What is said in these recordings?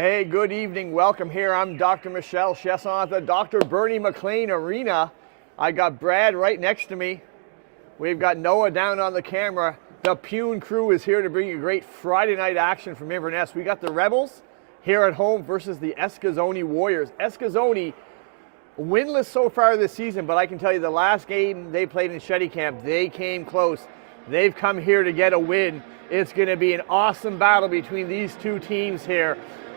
Hey, good evening. Welcome here. I'm Dr. Michelle Chesson at the Dr. Bernie MacLean Arena. I got Brad right next to me. We've got Noah down on the camera. The Pune crew is here to bring you great Friday night action from Inverness. We got the Rebels here at home versus the Eskasoni Warriors. Eskasoni winless so far this season, but I can tell you the last game they played in Shetty Camp, they came close. They've come here to get a win. It's going to be an awesome battle between these two teams here.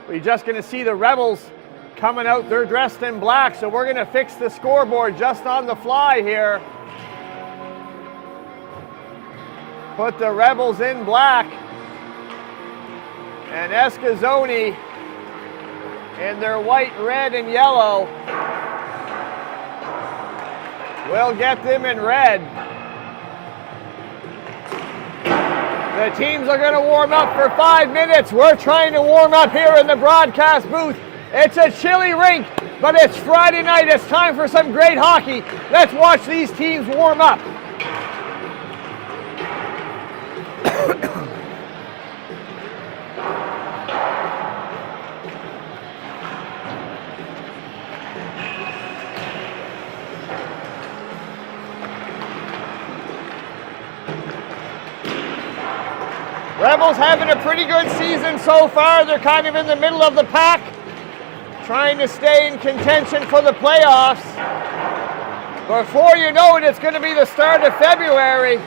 We're just going to see the Rebels coming out. They're dressed in black, so we're going to fix the scoreboard just on the fly here. Put the Rebels in black. And Eskasoni in their white, red, and yellow. We'll get them in red. The teams are going to warm up for 5 minutes. We're trying to warm up here in the broadcast booth. It's a chilly rink, but it's Friday night. It's time for some great hockey. Let's watch these teams warm up. Rebels having a pretty good season so far. They're kind of in the middle of the pack, trying to stay in contention for the playoffs. Before you know it, it's going to be the start of February,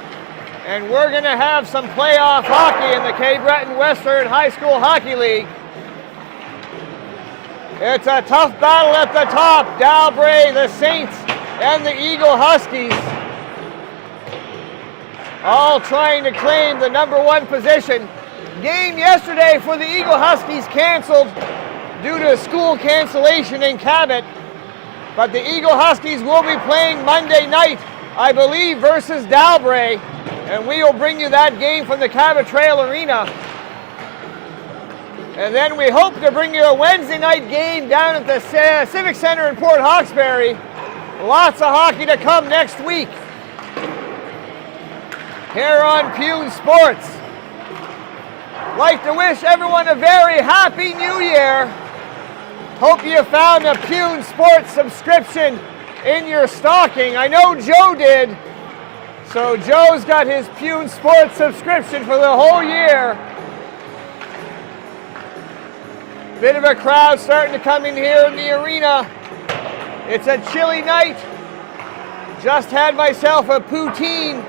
and we're going to have some playoff hockey in the Cape Breton Western High School Hockey League. It's a tough battle at the top. Dalbray, the Saints, and the Eagle Huskies all trying to claim the #1 position. Game yesterday for the Eagle Huskies canceled due to school cancellation in Cabot. But the Eagle Huskies will be playing Monday night, I believe, versus Dalbray. And we will bring you that game from the Cabot Trail Arena. And then we hope to bring you a Wednesday night game down at the Civic Center in Port Hawkesbury. Lots of hockey to come next week here on Pune Sports. Like to wish everyone a very happy new year. Hope you found a Pune Sports subscription in your stocking. I know Joe did. So Joe's got his Pune Sports subscription for the whole year. Bit of a crowd starting to come in here in the arena. It's a chilly night. Just had myself a poutine.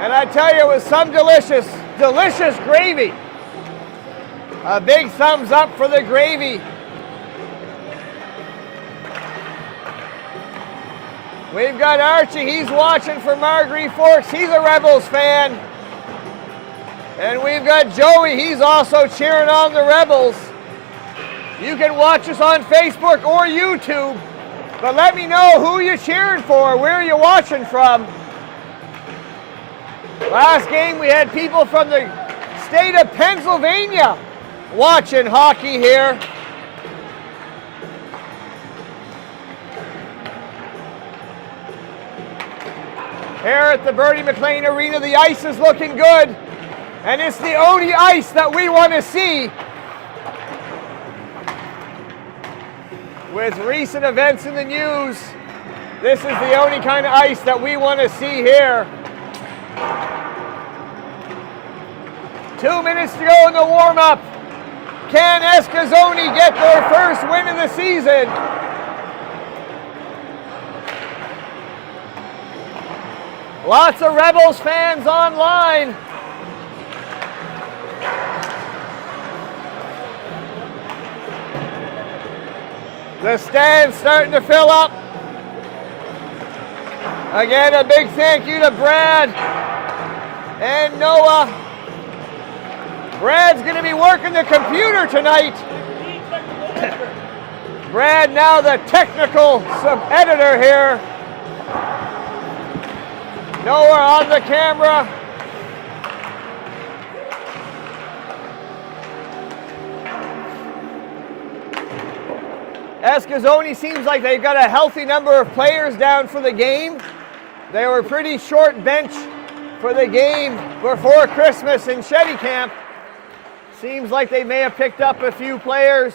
And I tell you, it was some delicious, delicious gravy. A big thumbs up for the gravy. We've got Archie, he's watching for Marguerite Forks. He's a Rebels fan. And we've got Joey, he's also cheering on the Rebels. You can watch us on Facebook or YouTube, but let me know who you're cheering for, where you're watching from. Last game we had people from the state of Pennsylvania watching hockey here. Here at the Bernie MacLean Arena, the ice is looking good, and it's the only ice that we want to see. With recent events in the news, this is the only kind of ice that we want to see here. 2 minutes to go in the warm-up. Can Eskasoni get their first win of the season? Lots of Rebels fans online. The stand's starting to fill up. Again, a big thank you to Brad and Noah. Brad's going to be working the computer tonight. Brad, now the technical editor here. Noah on the camera. Eskasoni seems like they've got a healthy number of players down for the game. They were pretty short bench for the game before Christmas in Shetty Camp. Seems like they may have picked up a few players.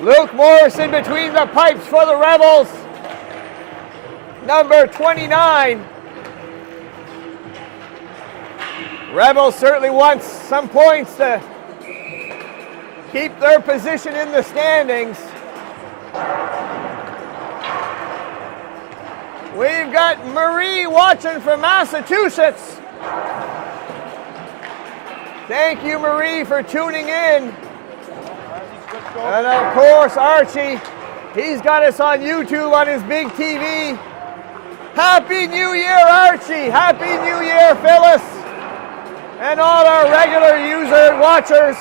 Luke Morrison between the pipes for the Rebels. Number 29. Rebels certainly wants some points to keep their position in the standings. We've got Marie watching from Massachusetts. Thank you, Marie, for tuning in. And of course, Archie, he's got us on YouTube on his big TV. Happy New Year, Archie! Happy New Year, Phyllis! And all our regular user watchers.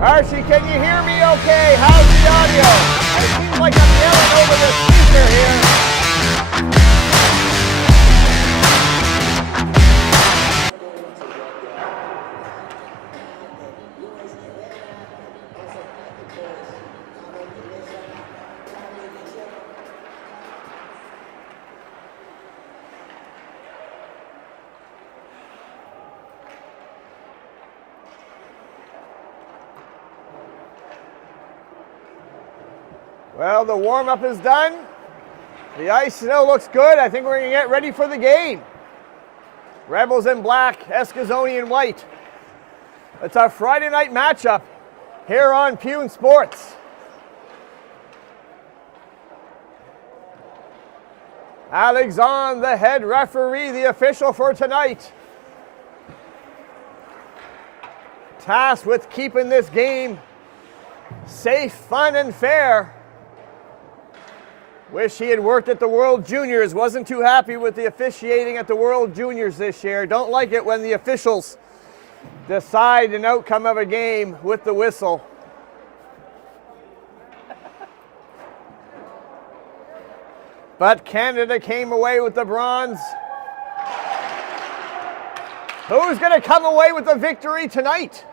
Archie, can you hear me okay? How's the audio? It seems like I'm yelling over the speaker here. Well, the warm-up is done. The ice still looks good. I think we're going to get ready for the game. Rebels in black, Eskasoni in white. It's our Friday night matchup here on Pune Sports. Alexandre, the head referee, the official for tonight. Tasked with keeping this game safe, fun, and fair. Wish he had worked at the World Juniors. Wasn't too happy with the officiating at the World Juniors this year. Don't like it when the officials decide an outcome of a game with the whistle. But Canada came away with the bronze. Who's going to come away with the victory tonight?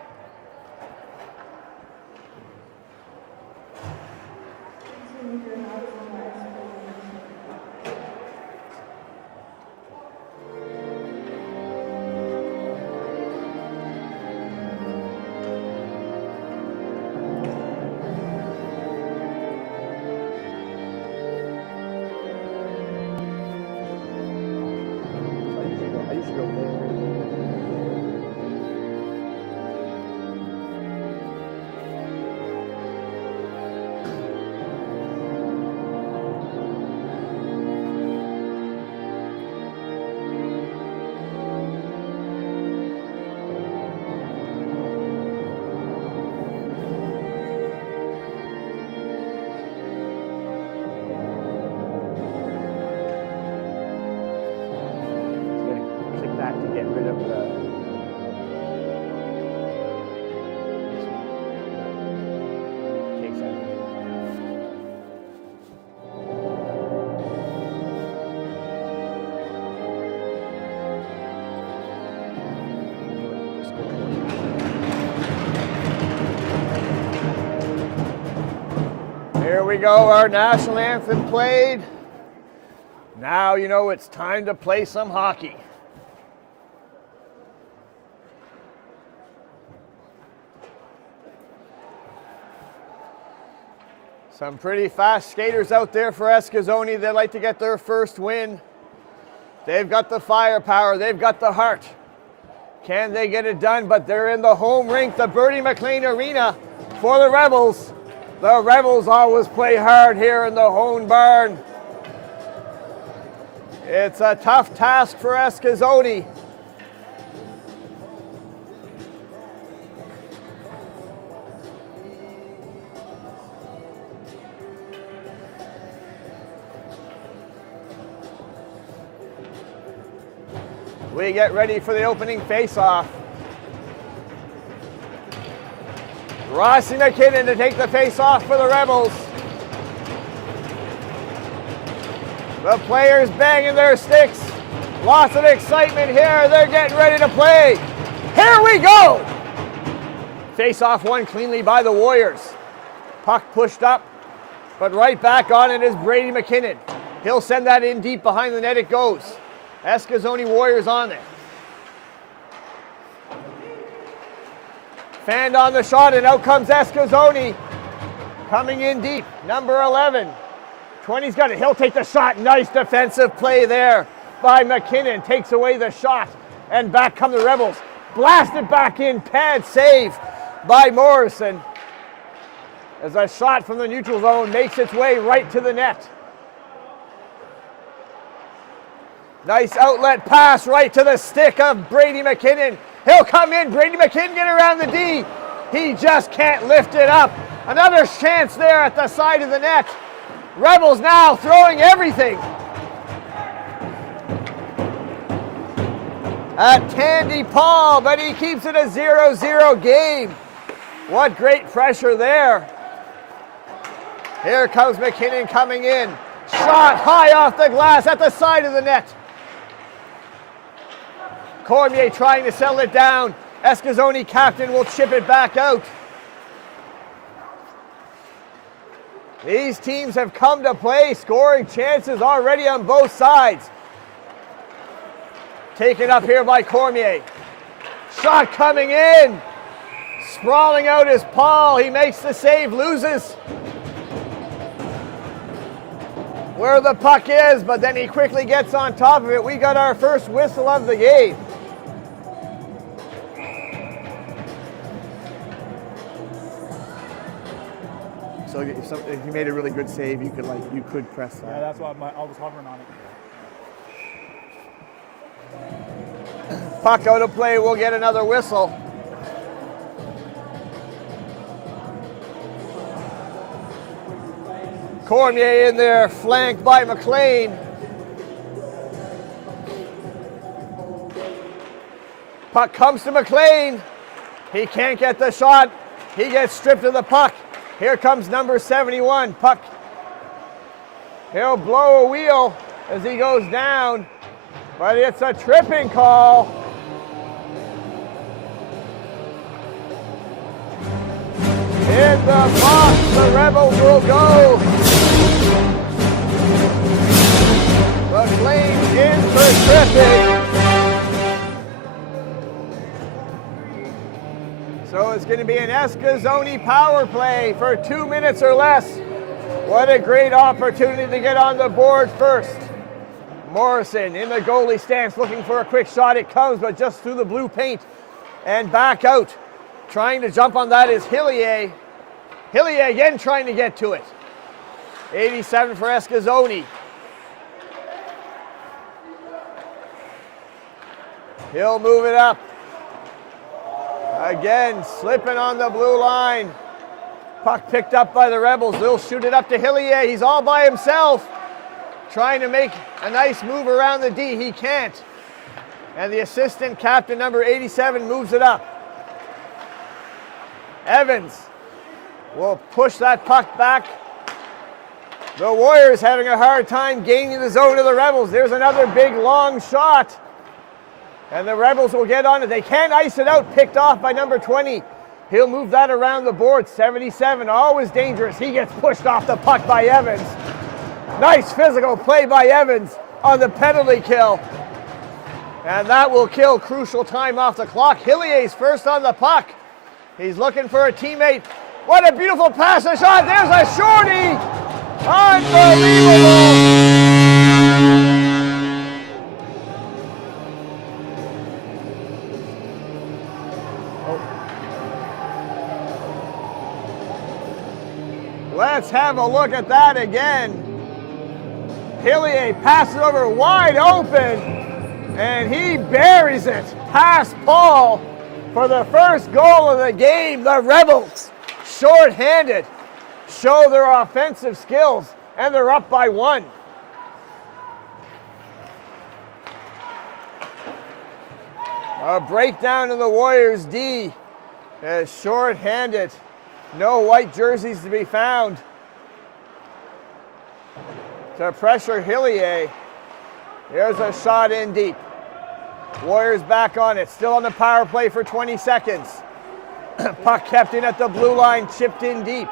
Here we go, our national anthem played. Now you know it's time to play some hockey. Some pretty fast skaters out there for Eskasoni. They'd like to get their first win. They've got the firepower, they've got the heart. Can they get it done? But they're in the home rink, the Bernie MacLean Arena for the Rebels. The Rebels always play hard here in the home barn. It's a tough task for Eskasoni. We get ready for the opening face-off. Rossi McKinnon to take the face-off for the Rebels. The players banging their sticks. Lots of excitement here. They're getting ready to play. Here we go! Face-off won cleanly by the Warriors. Puck pushed up, but right back on it is Brady MacKinnon. He'll send that in deep behind the net. It goes. Eskasoni Warriors on there. Fanned on the shot, and out comes Eskasoni. Coming in deep, number 11. 20's got it. He'll take the shot. Nice defensive play there by MacKinnon. Takes away the shot, and back come the Rebels. Blasted back in, pad save by Morrison. As a shot from the neutral zone makes its way right to the net. Nice outlet pass right to the stick of Brady MacKinnon. He'll come in. Brady MacKinnon get around the D. He just can't lift it up. Another chance there at the side of the net. Rebels now throwing everything at Tandy Paul, but he keeps it a 0-0 game. What great pressure there. Here comes MacKinnon coming in. Shot high off the glass at the side of the net. Cormier trying to settle it down. Eskasoni captain will chip it back out. These teams have come to play, scoring chances already on both sides. Taken up here by Cormier. Shot coming in. Sprawling out is Paul. He makes the save, loses where the puck is, but then he quickly gets on top of it. We got our first whistle of the game. So if you made a really good save, you could press that. Yeah, that's why I was hovering on it. Puck out of play, we'll get another whistle. Cormier in there, flanked by MacLean. Puck comes to MacLean. He can't get the shot. He gets stripped of the puck. Here comes number 71, puck. He'll blow a wheel as he goes down, but it's a tripping call. In the box, the Rebels will go. MacLean in for tripping. So it's going to be an Eskasoni power play for 2 minutes or less. What a great opportunity to get on the board first. Morrison in the goalie stance looking for a quick shot. It comes, but just through the blue paint and back out. Trying to jump on that is Hillier. Hillier again trying to get to it. 87 for Eskasoni. He'll move it up. Again, slipping on the blue line. Puck picked up by the Rebels. They'll shoot it up to Hillier. He's all by himself. Trying to make a nice move around the D. He can't. And the assistant captain, number 87, moves it up. Evans will push that puck back. The Warriors having a hard time gaining the zone of the Rebels. There's another big long shot. And the Rebels will get on it. They can't ice it out. Picked off by number 20. He'll move that around the board. 77, always dangerous. He gets pushed off the puck by Evans. Nice physical play by Evans on the penalty kill. And that will kill crucial time off the clock. Hillier's first on the puck. He's looking for a teammate. What a beautiful pass and shot. There's a shorty. Unbelievable. Let's have a look at that again. Hillier passes over wide open, and he buries it past Paul for the first goal of the game. The Rebels, short-handed, show their offensive skills, and they're up by 1. A breakdown in the Warriors' D is short-handed. No white jerseys to be found. to pressure Hillier. Here's a shot in deep. Warriors back on it, still on the power play for 20 seconds. Puck kept in at the blue line, chipped in deep.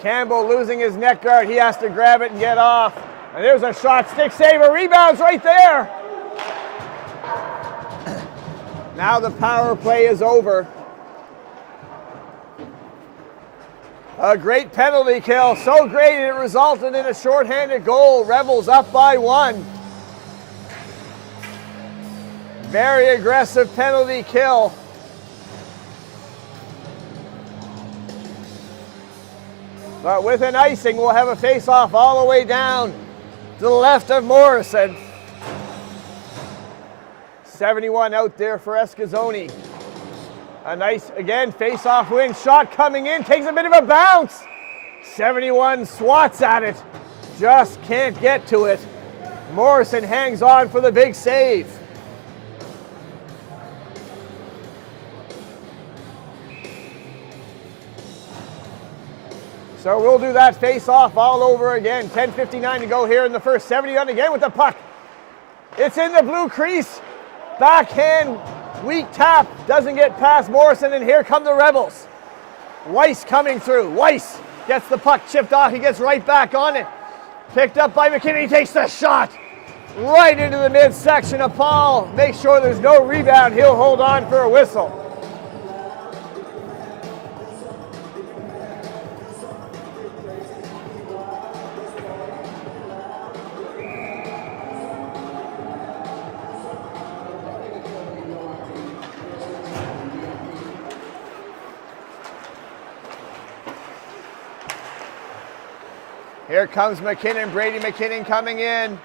Campbell losing his net guard. He has to grab it and get off. And there's a shot, stick saver, rebounds right there. Now the power play is over. A great penalty kill, so great it resulted in a shorthanded goal. Rebels up by 1. Very aggressive penalty kill. But with an icing, we'll have a face-off all the way down to the left of Morrison. 71 out there for Escazoni. A nice, again, face-off win. Shot coming in, takes a bit of a bounce. 71 swats at it, just can't get to it. Morrison hangs on for the big save. So we'll do that face-off all over again. 10:59 to go here in the first. 71 again with the puck. It's in the blue crease. Backhand, weak tap, doesn't get past Morrison, and here come the Rebels. Weiss coming through. Weiss gets the puck chipped off. He gets right back on it. Picked up by McKinnon. He takes the shot right into the midsection of Paul. Make sure there's no rebound. He'll hold on for a whistle. Here comes McKinnon, Brady McKinnon coming in.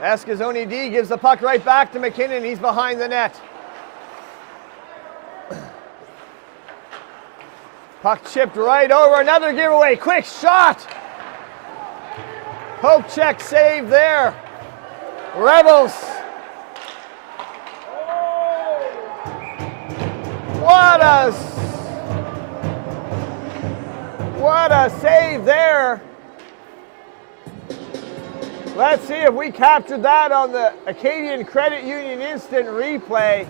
Escazoni D gives the puck right back to McKinnon. He's behind the net. Puck chipped right over, another giveaway, quick shot. Poke check save there. Rebels. What a save there. Let's see if we captured that on the Acadian Credit Union instant replay.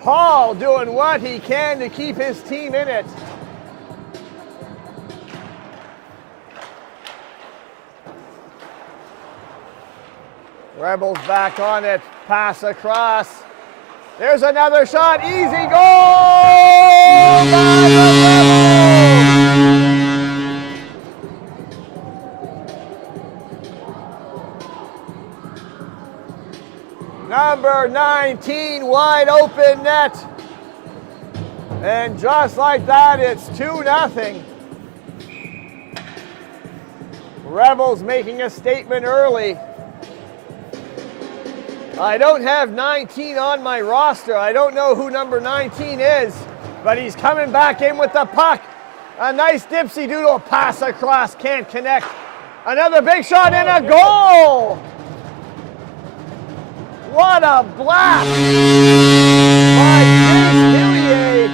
Paul doing what he can to keep his team in it. Rebels back on it, pass across. There's another shot, easy goal by the Rebels! Number 19, wide open net. And just like that, it's 2-0. Rebels making a statement early. I don't have 19 on my roster. I don't know who number 19 is, but he's coming back in with the puck. A nice dipsy doodle pass across, can't connect. Another big shot and a goal! What a blast by James Hillier.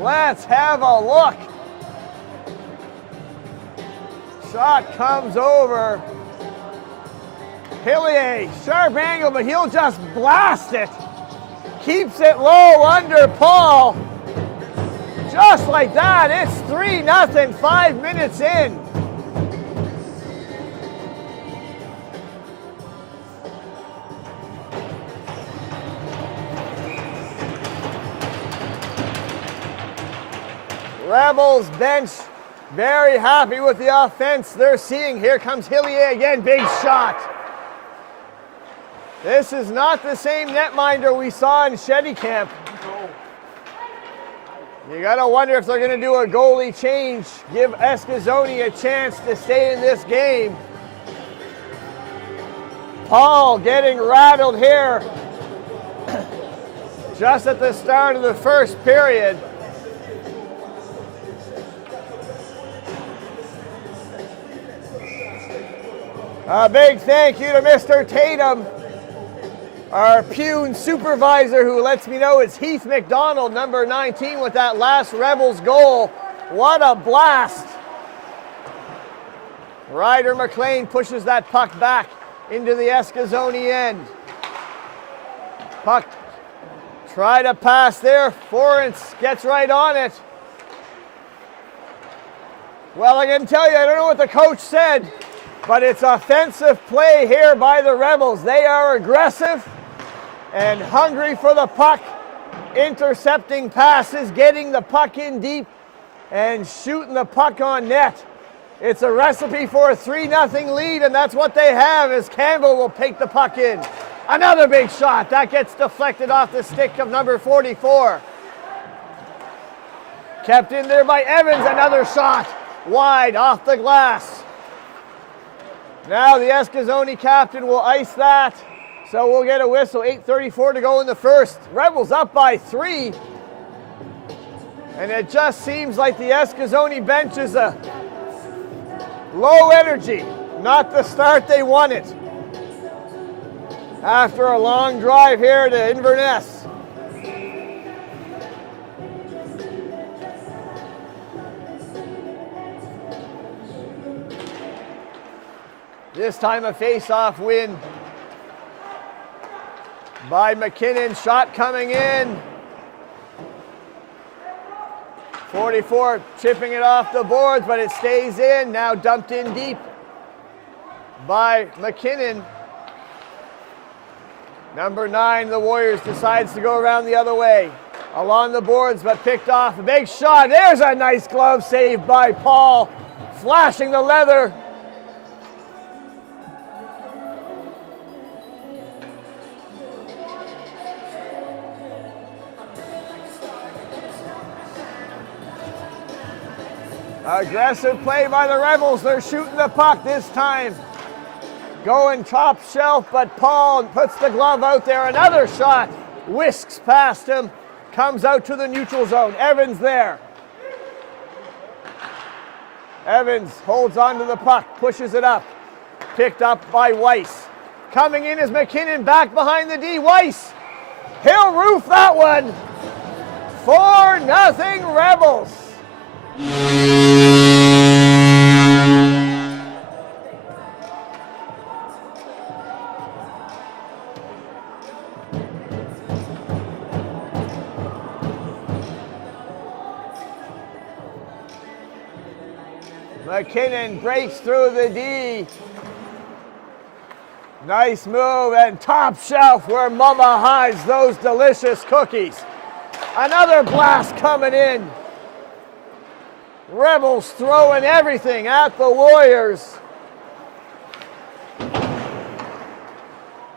Let's have a look. Shot comes over. Hillier, sharp angle, but he'll just blast it. Keeps it low under Paul. Just like that, it's 3-0, 5 minutes in. Rebels bench very happy with the offense they're seeing. Here comes Hillier again, big shot. This is not the same netminder we saw in Shetty Camp. You gotta wonder if they're gonna do a goalie change, give Escazoni a chance to stay in this game. Paul getting rattled here just at the start of the first period. A big thank you to Mr. Tatum. Our Pune supervisor who lets me know it's Heath McDonald, number 19, with that last Rebels goal. What a blast. Ryder McLean pushes that puck back into the Eskasoni end. Puck, try to pass there. Forrence gets right on it. Well, I can tell you, I don't know what the coach said, but it's offensive play here by the Rebels. They are aggressive and hungry for the puck. Intercepting passes, getting the puck in deep, and shooting the puck on net. It's a recipe for a 3-0 lead, and that's what they have as Campbell will take the puck in. Another big shot. That gets deflected off the stick of number 44. Kept in there by Evans. Another shot. Wide off the glass. Now the Eskasoni captain will ice that. So we'll get a whistle. 8:34 to go in the first. Rebels up by 3. And it just seems like the Eskasoni bench is a low energy. Not the start they wanted. After a long drive here to Inverness. This time a face-off win by McKinnon. Shot coming in. 44 chipping it off the boards, but it stays in. Now dumped in deep by McKinnon. Number 9, the Warriors, decides to go around the other way. Along the boards, but picked off. A big shot. There's a nice glove save by Paul. Flashing the leather. Aggressive play by the Rebels. They're shooting the puck this time. Going top shelf, but Paul puts the glove out there. Another shot. Whisks past him. Comes out to the neutral zone. Evans there. Evans holds on to the puck. Pushes it up. Picked up by Weiss. Coming in is McKinnon back behind the D. Weiss. He'll roof that one. 4-0 Rebels. McKinnon breaks through the D. Nice move, and top shelf where Mama hides those delicious cookies. Another blast coming in. Rebels throwing everything at the Warriors.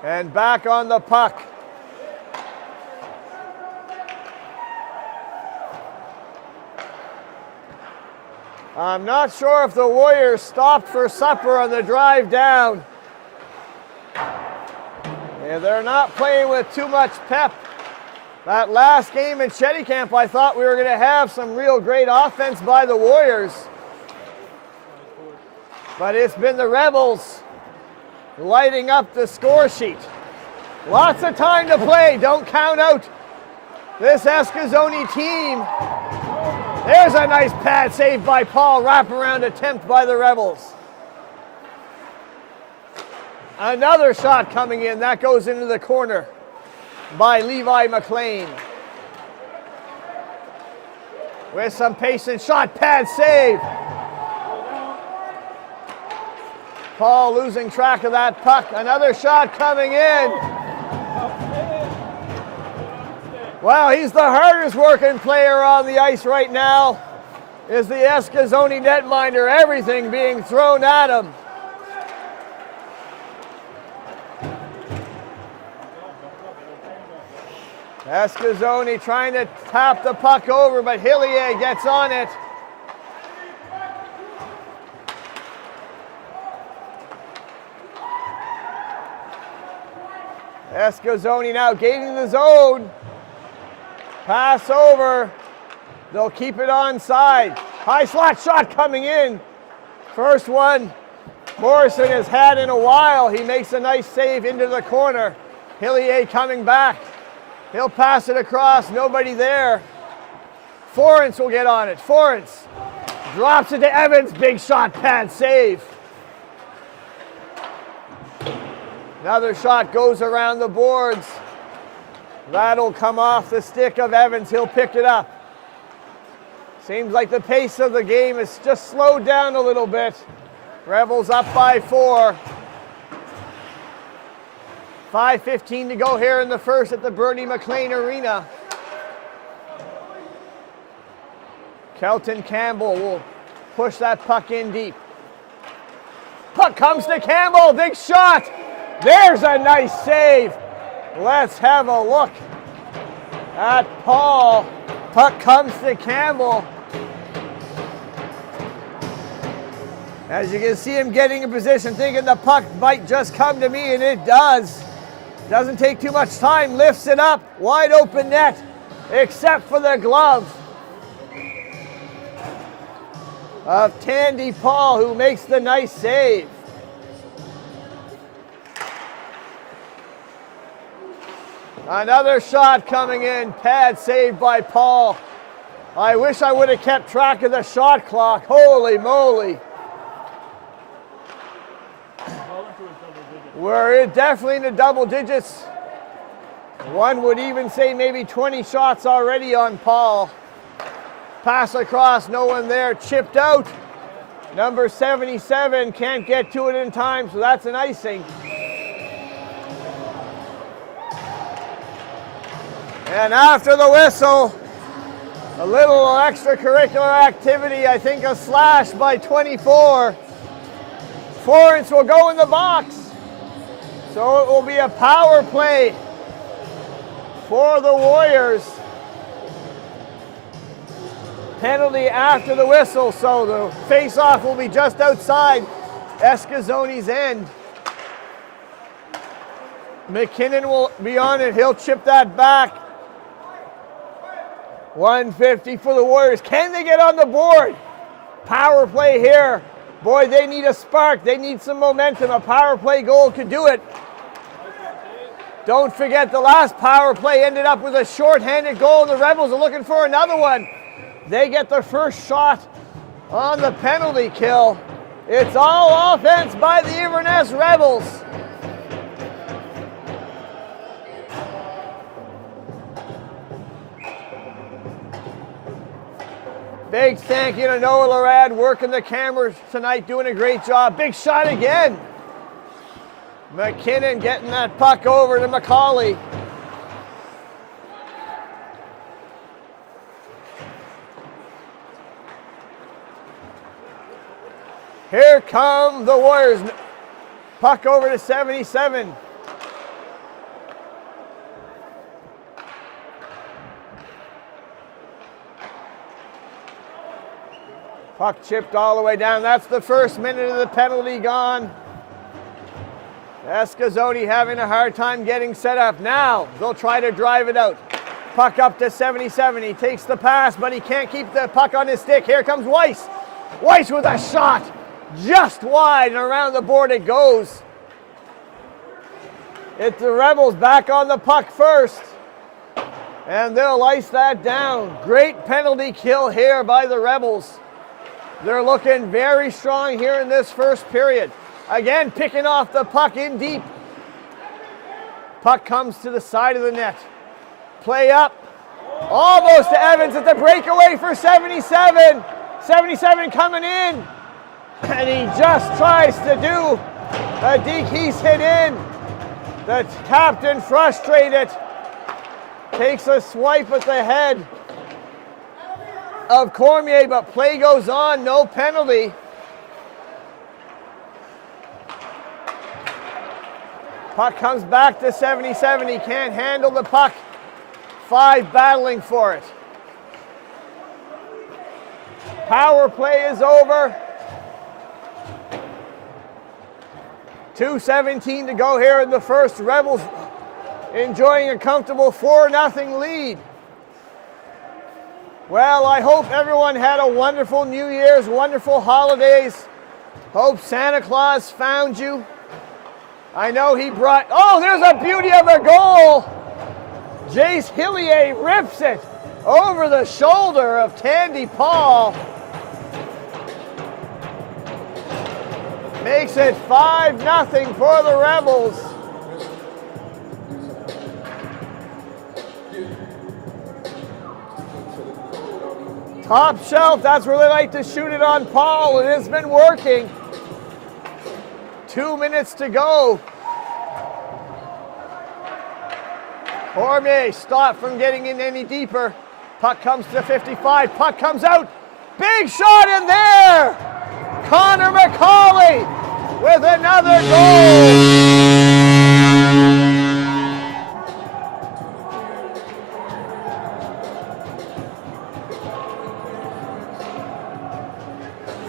And back on the puck. I'm not sure if the Warriors stopped for supper on the drive down. Yeah, they're not playing with too much pep. That last game in Shetty Camp, I thought we were going to have some real great offense by the Warriors. But it's been the Rebels lighting up the score sheet. Lots of time to play. Don't count out this Eskasoni team. There's a nice pad save by Paul. Wraparound attempt by the Rebels. Another shot coming in. That goes into the corner by Levi McLean. With some patience. Shot, pad save. Paul losing track of that puck. Another shot coming in. Well, he's the hardest working player on the ice right now. Is the Eskasoni netminder. Everything being thrown at him. Eskasoni trying to tap the puck over, but Hillier gets on it. Eskasoni now gaining the zone. Pass over. They'll keep it onside. High slot shot coming in. First one Morrison has had in a while. He makes a nice save into the corner. Hillier coming back. He'll pass it across, nobody there. Forrence will get on it. Forrence drops it to Evans. Big shot, pad save. Another shot goes around the boards. That'll come off the stick of Evans. He'll pick it up. Seems like the pace of the game has just slowed down a little bit. Rebels up by 4. 5:15 to go here in the first at the Bernie MacLean Arena. Kelton Campbell will push that puck in deep. Puck comes to Campbell, big shot. There's a nice save. Let's have a look at Paul. Puck comes to Campbell. As you can see him getting in position, thinking the puck might just come to me, and it does. Doesn't take too much time, lifts it up, wide open net, except for the glove of Tandy Paul, who makes the nice save. Another shot coming in, pad saved by Paul. I wish I would have kept track of the shot clock. Holy moly. We're definitely in the double digits. One would even say maybe 20 shots already on Paul. Pass across, no one there, chipped out. Number 77 can't get to it in time, so that's an icing. And after the whistle, a little extracurricular activity, I think a slash by 24. Forrence will go in the box. So it will be a power play for the Warriors. Penalty after the whistle, so the face-off will be just outside Escazzoni's end. McKinnon will be on it. He'll chip that back. 150 for the Warriors. Can they get on the board? Power play here. Boy, they need a spark. They need some momentum. A power play goal could do it. Don't forget the last power play ended up with a shorthanded goal, and the Rebels are looking for another one. They get the first shot on the penalty kill. It's all offense by the Inverness Rebels. Big thank you to Noah Larad working the cameras tonight, doing a great job. Big shot again. McKinnon getting that puck over to McCauley. Here come the Warriors. Puck over to 77. Puck chipped all the way down. That's the first minute of the penalty gone. Escazzoni having a hard time getting set up. Now they'll try to drive it out. Puck up to 77. He takes the pass, but he can't keep the puck on his stick. Here comes Weiss. Weiss with a shot. Just wide, and around the board it goes. It's the Rebels back on the puck first. And they'll ice that down. Great penalty kill here by the Rebels. They're looking very strong here in this first period. Again, picking off the puck in deep. Puck comes to the side of the net. Play up. Almost to Evans at the breakaway for 77. 77 coming in. And he just tries to do a Deke Heath hit in. The captain frustrated. Takes a swipe at the head of Cormier, but play goes on, no penalty. Puck comes back to 77. He can't handle the puck. 5 battling for it. Power play is over. 2:17 to go here in the first. Rebels enjoying a comfortable 4-0 lead. Well, I hope everyone had a wonderful New Year's, wonderful holidays. Hope Santa Claus found you. I know he brought, oh, there's a beauty of a goal. Jace Hillier rips it over the shoulder of Tandy Paul. Makes it 5-0 for the Rebels. Top shelf, that's where they like to shoot it on Paul. It has been working. 2 minutes to go. Cormier stopped from getting in any deeper. Puck comes to 55. Puck comes out. Big shot in there. Connor McCauley with another goal.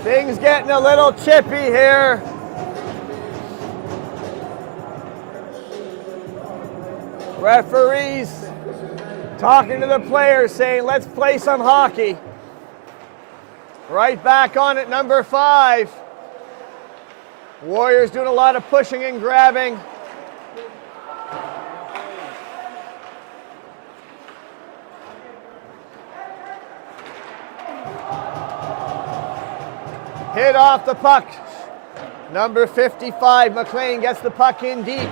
Things getting a little chippy here. Referees talking to the players saying, let's play some hockey. Right back on at number 5. Warriors doing a lot of pushing and grabbing. Hit off the puck. Number 55, MacLean gets the puck in deep.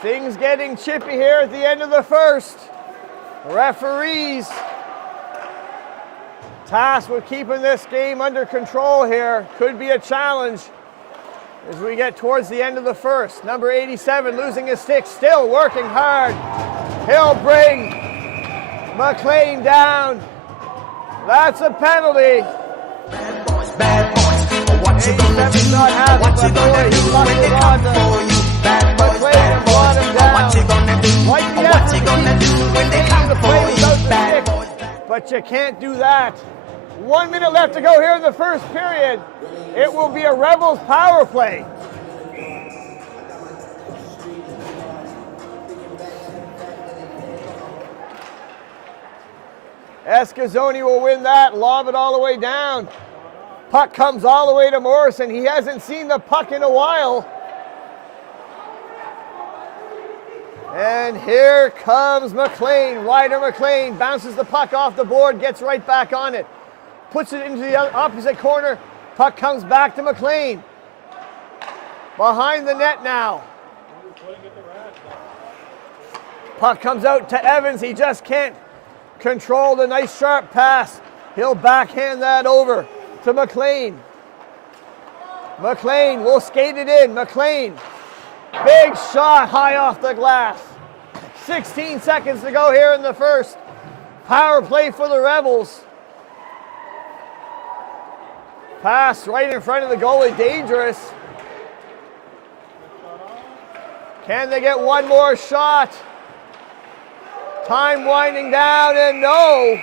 Things getting chippy here at the end of the first. Referees tasked with keeping this game under control here. Could be a challenge as we get towards the end of the first. Number 87 losing his stick, still working hard. He'll bring MacLean down. That's a penalty. Bad boys, what you gonna do? What you gonna do when they come for you? Bad boys, what you gonna do? What you gonna do when they come for you? Bad boys. But you can't do that. 1 minute left to go here in the first period. It will be a Rebels power play. Escazzoni will win that, lob it all the way down. Puck comes all the way to Morrison. He hasn't seen the puck in a while. And here comes MacLean. Ryder MacLean bounces the puck off the board, gets right back on it. Puts it into the opposite corner. Puck comes back to MacLean. Behind the net now. Puck comes out to Evans. He just can't control the nice sharp pass. He'll backhand that over to MacLean. MacLean will skate it in. MacLean. Big shot high off the glass. 16 seconds to go here in the first. Power play for the Rebels. Pass right in front of the goalie. Dangerous. Can they get one more shot? Time winding down, and no.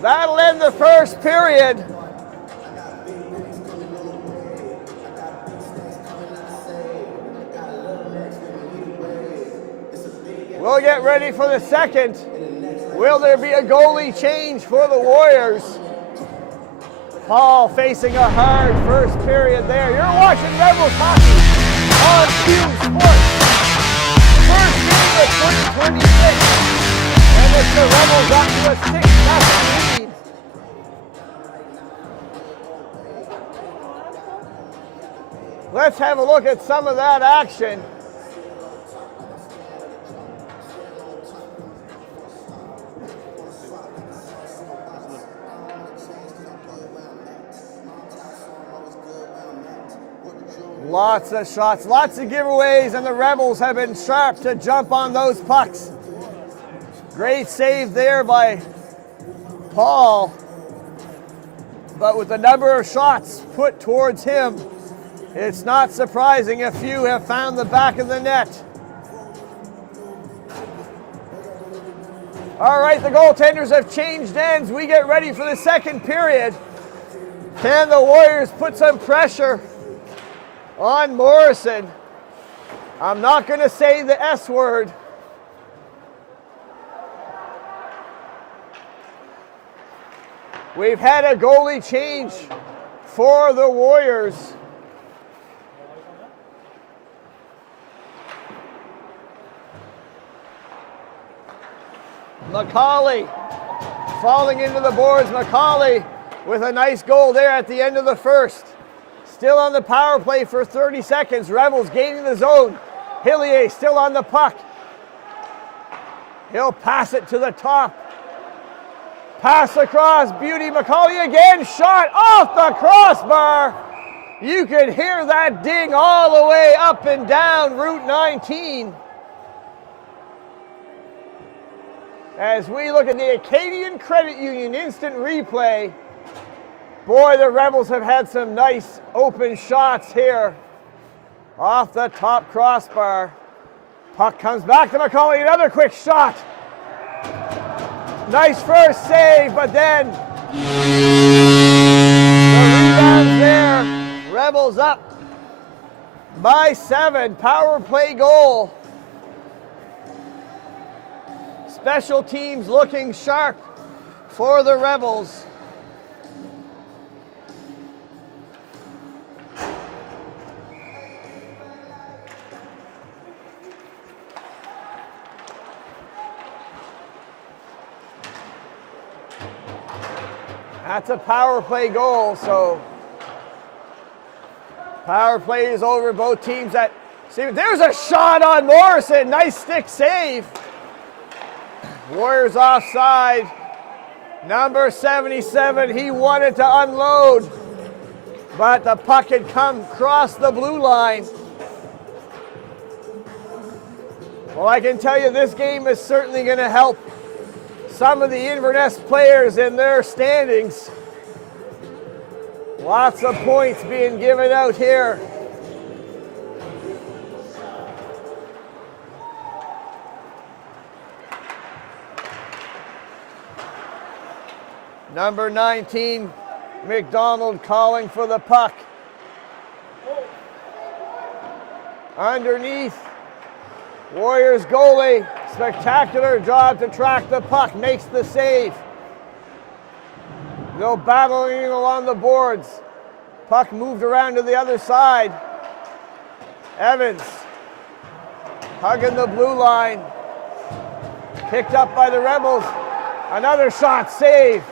That'll end the first period. We'll get ready for the second. Will there be a goalie change for the Warriors? Paul facing a hard first period there. You're watching Rebels hockey on Fuse Sports. First game of 2026. And it's the Rebels up to a 6-0 lead. Let's have a look at some of that action. Lots of shots, lots of giveaways, and the Rebels have been sharp to jump on those pucks. Great save there by Paul. But with the number of shots put towards him, it's not surprising a few have found the back of the net. All right, the goaltenders have changed ends. We get ready for the second period. Can the Warriors put some pressure on Morrison? I'm not going to say the S word. We've had a goalie change for the Warriors. McCauley falling into the boards. McCauley with a nice goal there at the end of the first. Still on the power play for 30 seconds. Rebels gaining the zone. Hillier still on the puck. He'll pass it to the top. Pass across. Beauty. McCauley again. Shot off the crossbar. You could hear that ding all the way up and down Route 19. As we look at the Acadian Credit Union instant replay, boy, the Rebels have had some nice open shots here off the top crossbar. Puck comes back to McCauley, another quick shot. Nice first save, but then the rebound there. Rebels up by 7, power play goal. Special teams looking sharp for the Rebels. That's a power play goal, so power play is over. Both teams that see. There's a shot on Morrison. Nice stick save. Warriors offside. Number 77, he wanted to unload, but the puck had come across the blue line. Well, I can tell you this game is certainly going to help some of the Inverness players in their standings. Lots of points being given out here. Number 19, McDonald calling for the puck. Underneath, Warriors goalie, spectacular job to track the puck, makes the save. They'll battling along the boards. Puck moved around to the other side. Evans hugging the blue line. Picked up by the Rebels. Another shot, save.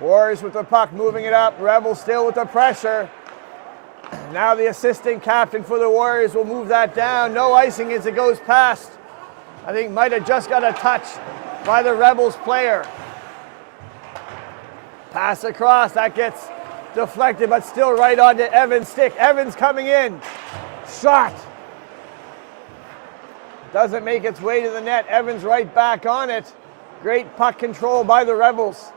Warriors with the puck, moving it up. Rebels still with the pressure. Now the assistant captain for the Warriors will move that down. No icing as it goes past. I think might have just got a touch by the Rebels player. Pass across, that gets deflected, but still right onto Evans' stick. Evans coming in. Shot. Doesn't make its way to the net. Evans right back on it. Great puck control by the Rebels.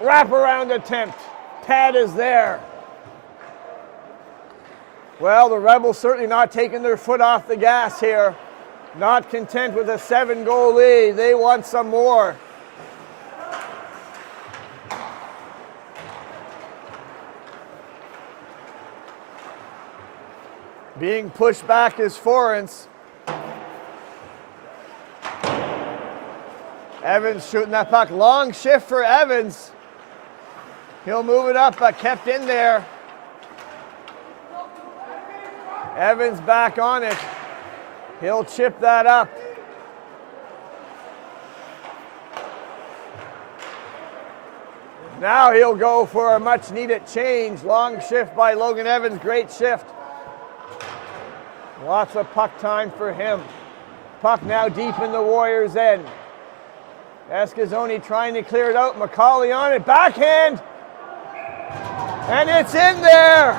Wraparound attempt. Pad is there. Well, the Rebels certainly not taking their foot off the gas here. Not content with a 7-goal lead. They want some more. Being pushed back is Forens. Evans shooting that puck. Long shift for Evans. He'll move it up, but kept in there. Evans back on it. He'll chip that up. Now he'll go for a much needed change. Long shift by Logan Evans, great shift. Lots of puck time for him. Puck now deep in the Warriors' end. Escazoni trying to clear it out. McCauley on it, backhand. And it's in there.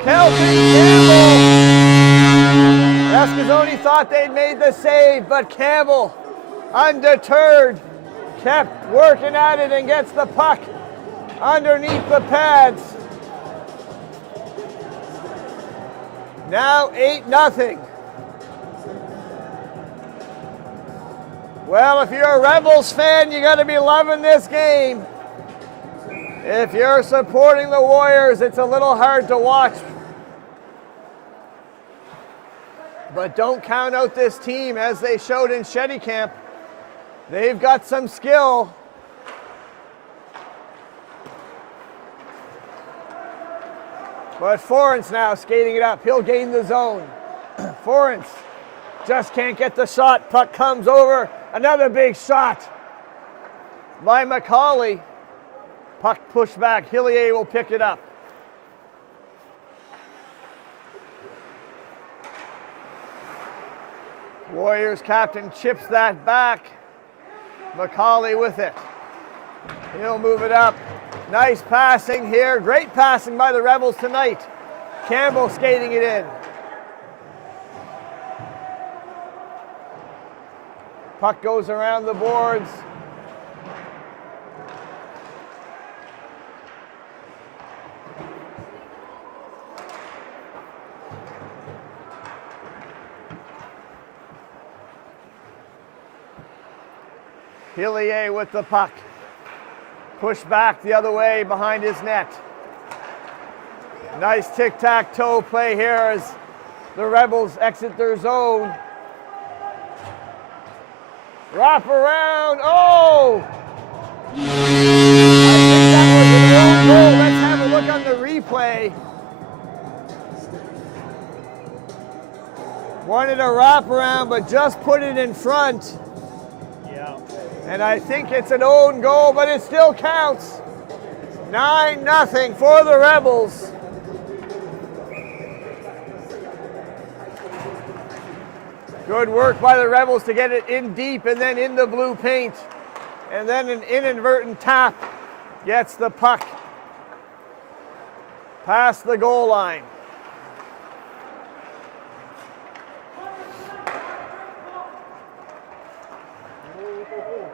Kelvin Campbell. Escazoni thought they'd made the save, but Campbell, undeterred, kept working at it and gets the puck underneath the pads. Now 8-0. Well, if you're a Rebels fan, you got to be loving this game. If you're supporting the Warriors, it's a little hard to watch. But don't count out this team, as they showed in Shetty Camp. They've got some skill. But Forrance now skating it up. He'll gain the zone. Forrance just can't get the shot. Puck comes over. Another big shot by Macaulay. Puck pushed back. Hillier will pick it up. Warriors captain chips that back. Macaulay with it. He'll move it up. Nice passing here. Great passing by the Rebels tonight. Campbell skating it in. Puck goes around the boards. Hillier with the puck. Pushed back the other way behind his net. Nice tic-tac-toe play here as the Rebels exit their zone. Wrap around. Oh! I think that was an own goal. Let's have a look on the replay. Wanted a wrap around, but just put it in front. Yeah. And I think it's an own goal, but it still counts. 9-0 for the Rebels. Good work by the Rebels to get it in deep and then in the blue paint. And then an inadvertent tap gets the puck past the goal line.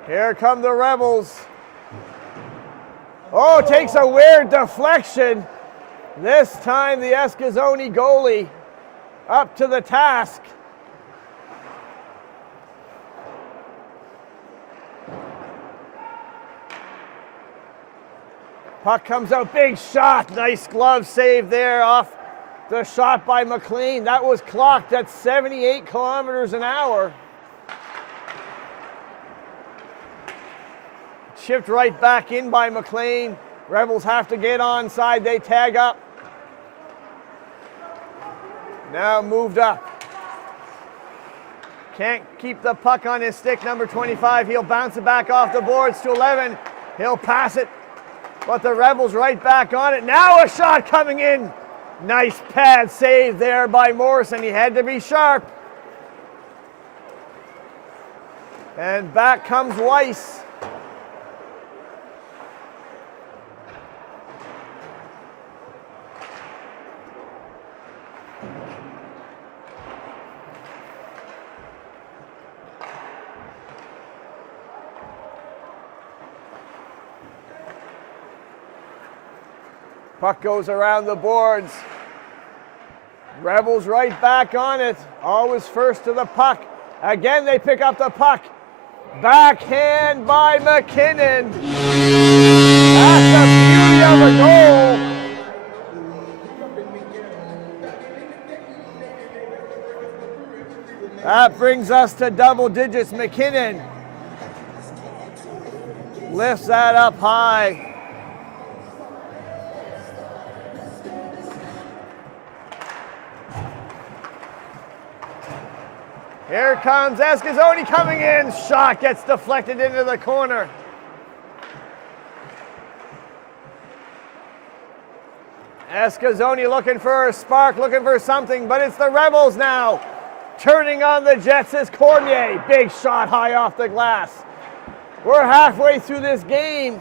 Here come the Rebels. Oh, takes a weird deflection. This time the Escazone goalie up to the task. Puck comes out, big shot. Nice glove save there off the shot by MacLean. That was clocked at 78 kilometers an hour. Chipped right back in by MacLean. Rebels have to get onside. They tag up. Now moved up. Can't keep the puck on his stick, number 25. He'll bounce it back off the boards to 11. He'll pass it, but the Rebels right back on it. Now a shot coming in. Nice pad save there by Morrison. He had to be sharp. And back comes Weiss. Puck goes around the boards. Rebels right back on it. Always first to the puck. Again, they pick up the puck. Backhand by McKinnon. That's the beauty of a goal. That brings us to double digits. McKinnon lifts that up high. Here comes Escazone coming in. Shot gets deflected into the corner. Escazone looking for a spark, looking for something, but it's the Rebels now. Turning on the Jets is Cormier. Big shot high off the glass. We're halfway through this game.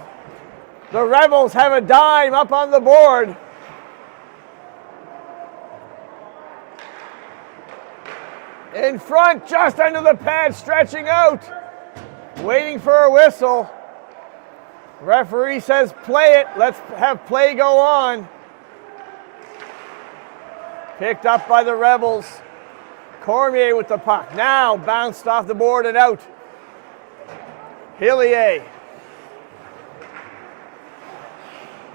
The Rebels have a dime up on the board. In front, just under the pad, stretching out. Waiting for a whistle. Referee says play it. Let's have play go on. Picked up by the Rebels. Cormier with the puck. Now bounced off the board and out. Hillier.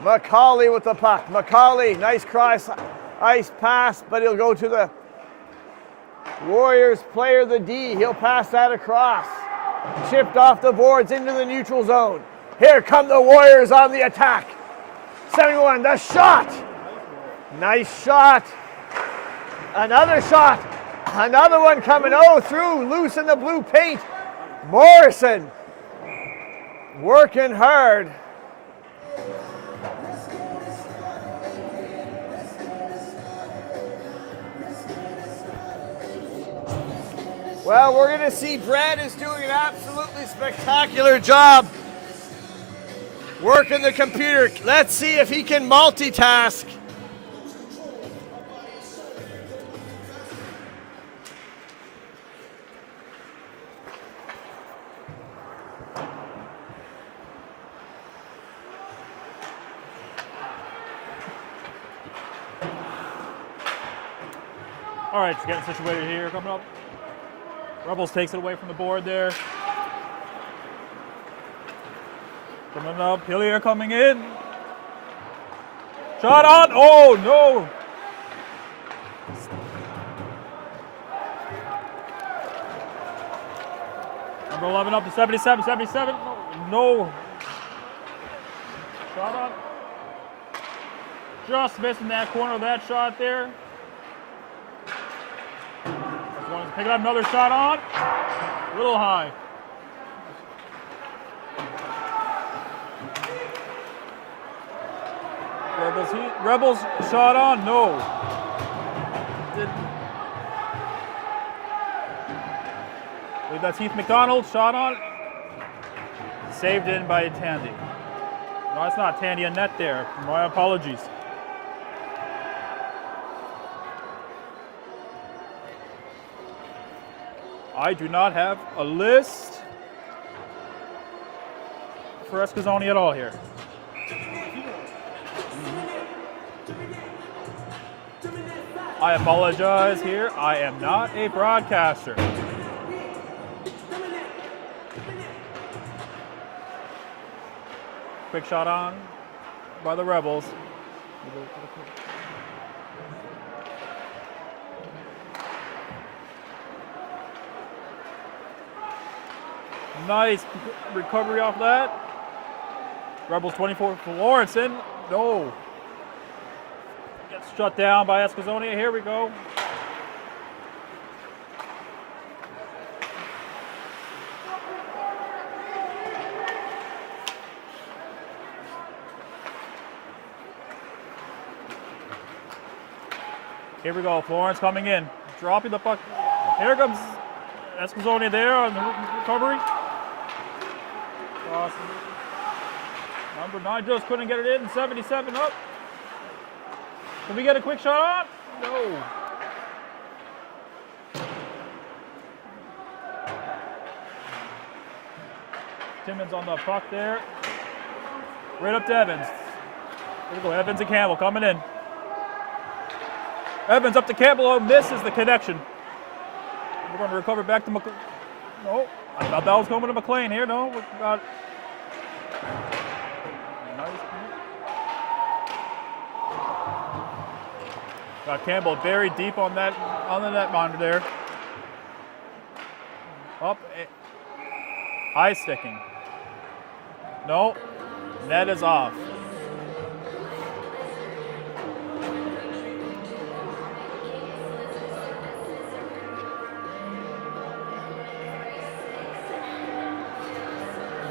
McCauley with the puck. McCauley, nice cross ice pass, but he'll go to the Warriors player, the D. He'll pass that across. Chipped off the boards into the neutral zone. Here come the Warriors on the attack. 71, the shot. Nice shot. Another shot. Another one coming. Oh, through, loose in the blue paint. Morrison working hard. Well, we're going to see Brad is doing an absolutely spectacular job working the computer. Let's see if he can multitask. All right, just getting situated here. Coming up. Rebels takes it away from the board there. Coming up, Hillier coming in. Shot on, oh no! Number 11 up to 77, 77, no. Shot on. Just missing that corner of that shot there. Picking up another shot on. A little high. Rebels shot on. No. I believe that's Heath McDonald. Shot on. Saved in by Tandy. No, it's not Tandy. A net there. My apologies. I do not have a list for Escazoni at all here. I apologize here. I am not a broadcaster. Quick shot on by the Rebels. Nice recovery off that. Rebels 24 for Lawrenson. No. Gets shut down by Escazonia. Here we go. Here we go. Florence coming in. Dropping the puck. Here comes Escazonia there on the recovery. Awesome. Number 9 just couldn't get it in. 77 up. Can we get a quick shot on? No. Timmons on the puck there. Right up to Evans. Here we go. Evans and Campbell coming in. Evans up to Campbell. Oh, misses the connection. We're going to recover back to McLean. No. I thought that was coming to McLean here. No, we got nice. Got Campbell very deep on that the net monitor there. Up, high sticking. No, net is off.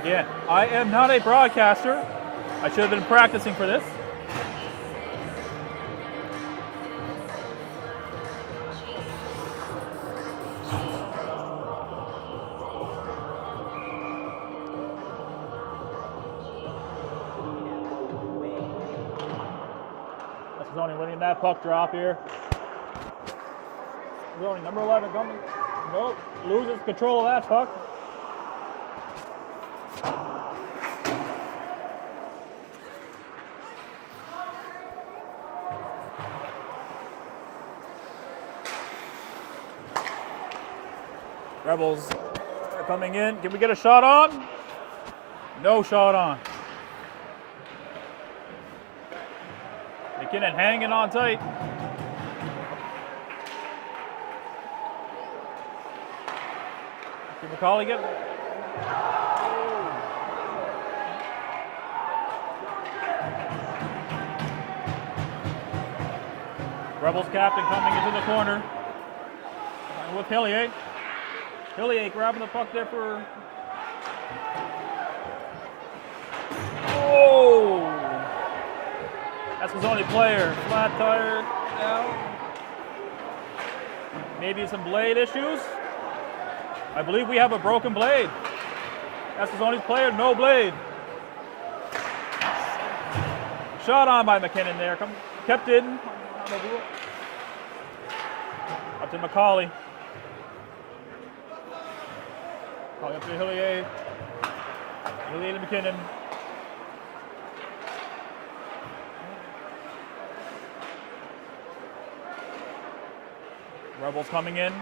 Again, I am not a broadcaster. I should have been practicing for this. This is only winning that puck drop here. Only number 11 coming. Nope, loses control of that puck. Rebels are coming in. Can we get a shot on? No shot on. McKinnon hanging on tight. Did McCauley get? Rebels captain coming into the corner with Hillier. Hillier grabbing the puck there for. Oh! That's his only player. Flat tire now. Maybe some blade issues. I believe we have a broken blade. That's his only player, no blade. Shot on by McKinnon there. Kept in. Up to McCauley. Calling up to Hillier. Hillier to McKinnon. Rebels coming in.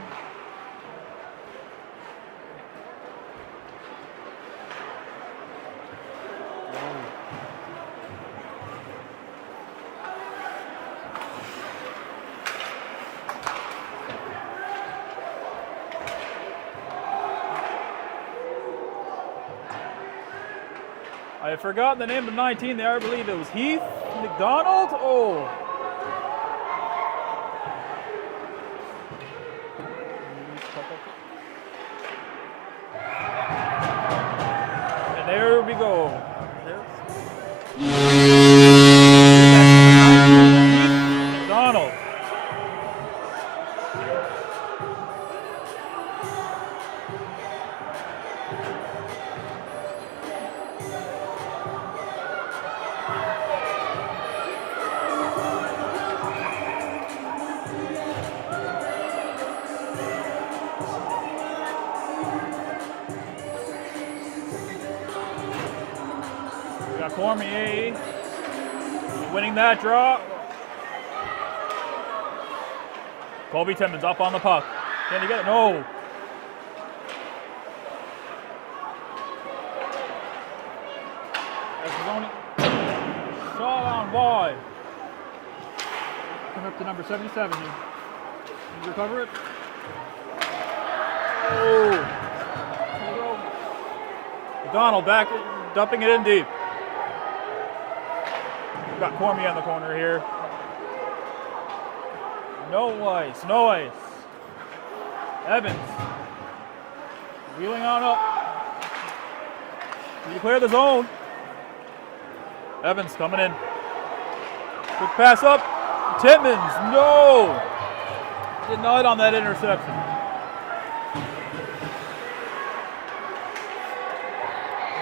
I have forgotten the name of 19 there. I believe it was Heath McDonald. Oh. And there we go. McDonald. Cormier winning that draw. Colby Timmons up on the puck. Can he get it? No. That's his only shot on wide. Come up to number 77 here. Can you recover it? Oh. McDonald back, dumping it in deep. We've got Cormier in the corner here. No ice, no ice. Evans. Wheeling on up. Can you clear the zone? Evans coming in. Quick pass up. Timmons, no. Denied on that interception.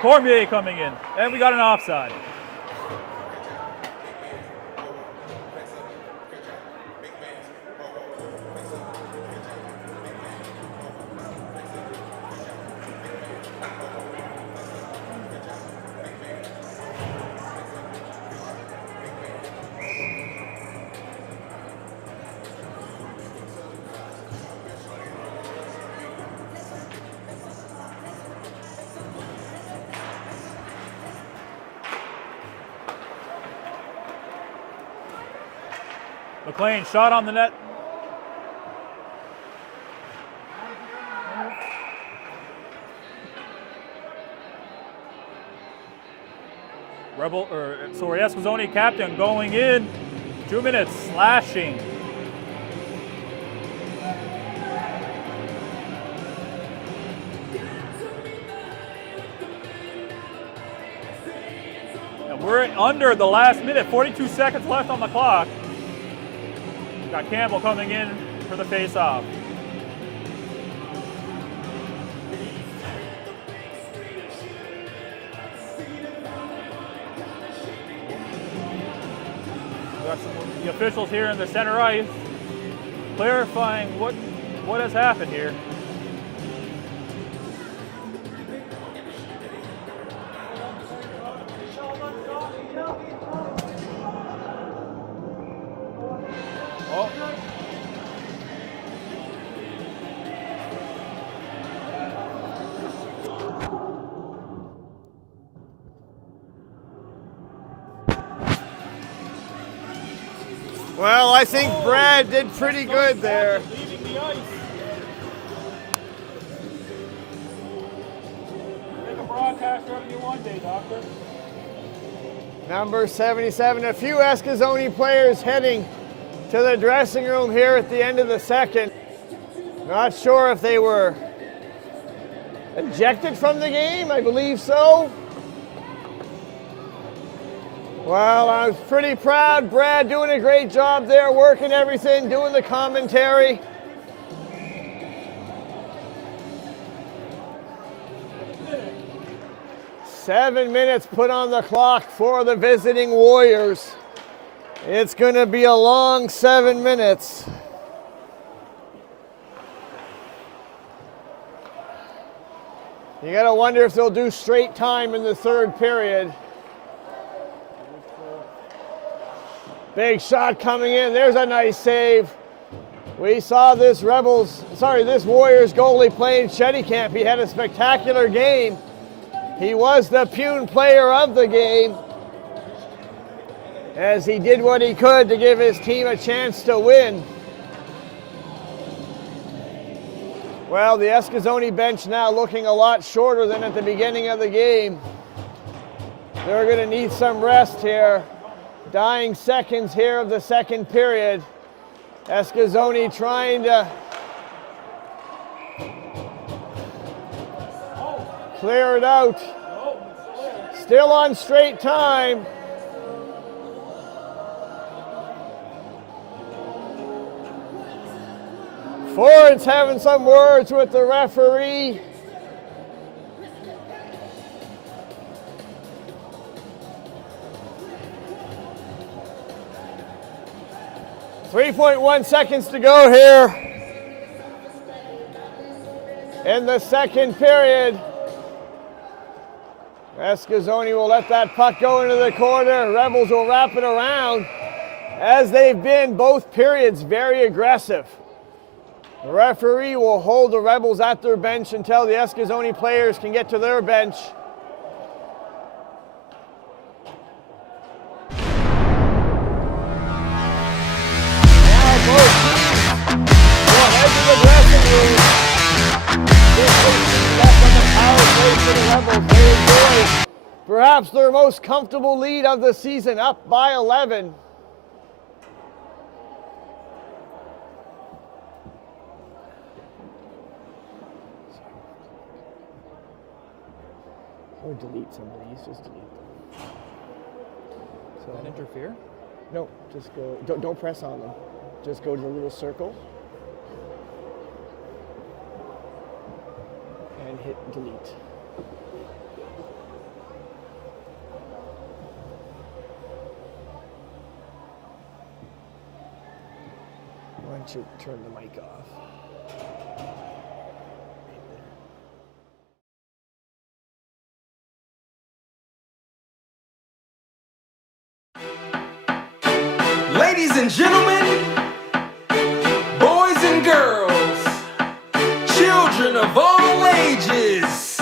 Cormier coming in. And we got an offside. McLean shot on the net. Esposoni captain going in. 2 minutes, slashing. And we're under the last minute, 42 seconds left on the clock. Got Campbell coming in for the face-off. Got the officials here in the center ice clarifying what has happened here. Well, I think Brad did pretty good there. Leaving the ice. Make a broadcaster of you one day, Doctor. Number 77, a few Escazoni players heading to the dressing room here at the end of the second. Not sure if they were ejected from the game, I believe so. Well, I was pretty proud. Brad doing a great job there, working everything, doing the commentary. Seven minutes put on the clock for the visiting Warriors. It's going to be a long 7 minutes. You got to wonder if they'll do straight time in the third period. Big shot coming in. There's a nice save. We saw this Warriors goalie playing Shettycamp. He had a spectacular game. He was the Pune player of the game, as he did what he could to give his team a chance to win. Well, the Escazoni bench now looking a lot shorter than at the beginning of the game. They're going to need some rest here. Dying seconds here of the second period. Escazoni trying to clear it out. Still on straight time. Ford's having some words with the referee. .1 seconds to go here in the second period. Escazoni will let that puck go into the corner. Rebels will wrap it around, as they've been both periods very aggressive. The referee will hold the Rebels at their bench until the Escazoni players can get to their bench. Perhaps their most comfortable lead of the season, up by 11. Or delete some of these, just delete them. So, Does that interfere? no, just go, don't press on them. Just go to the little circle and hit delete. Why don't you turn the mic off? Ladies and gentlemen, boys and girls, children of all ages.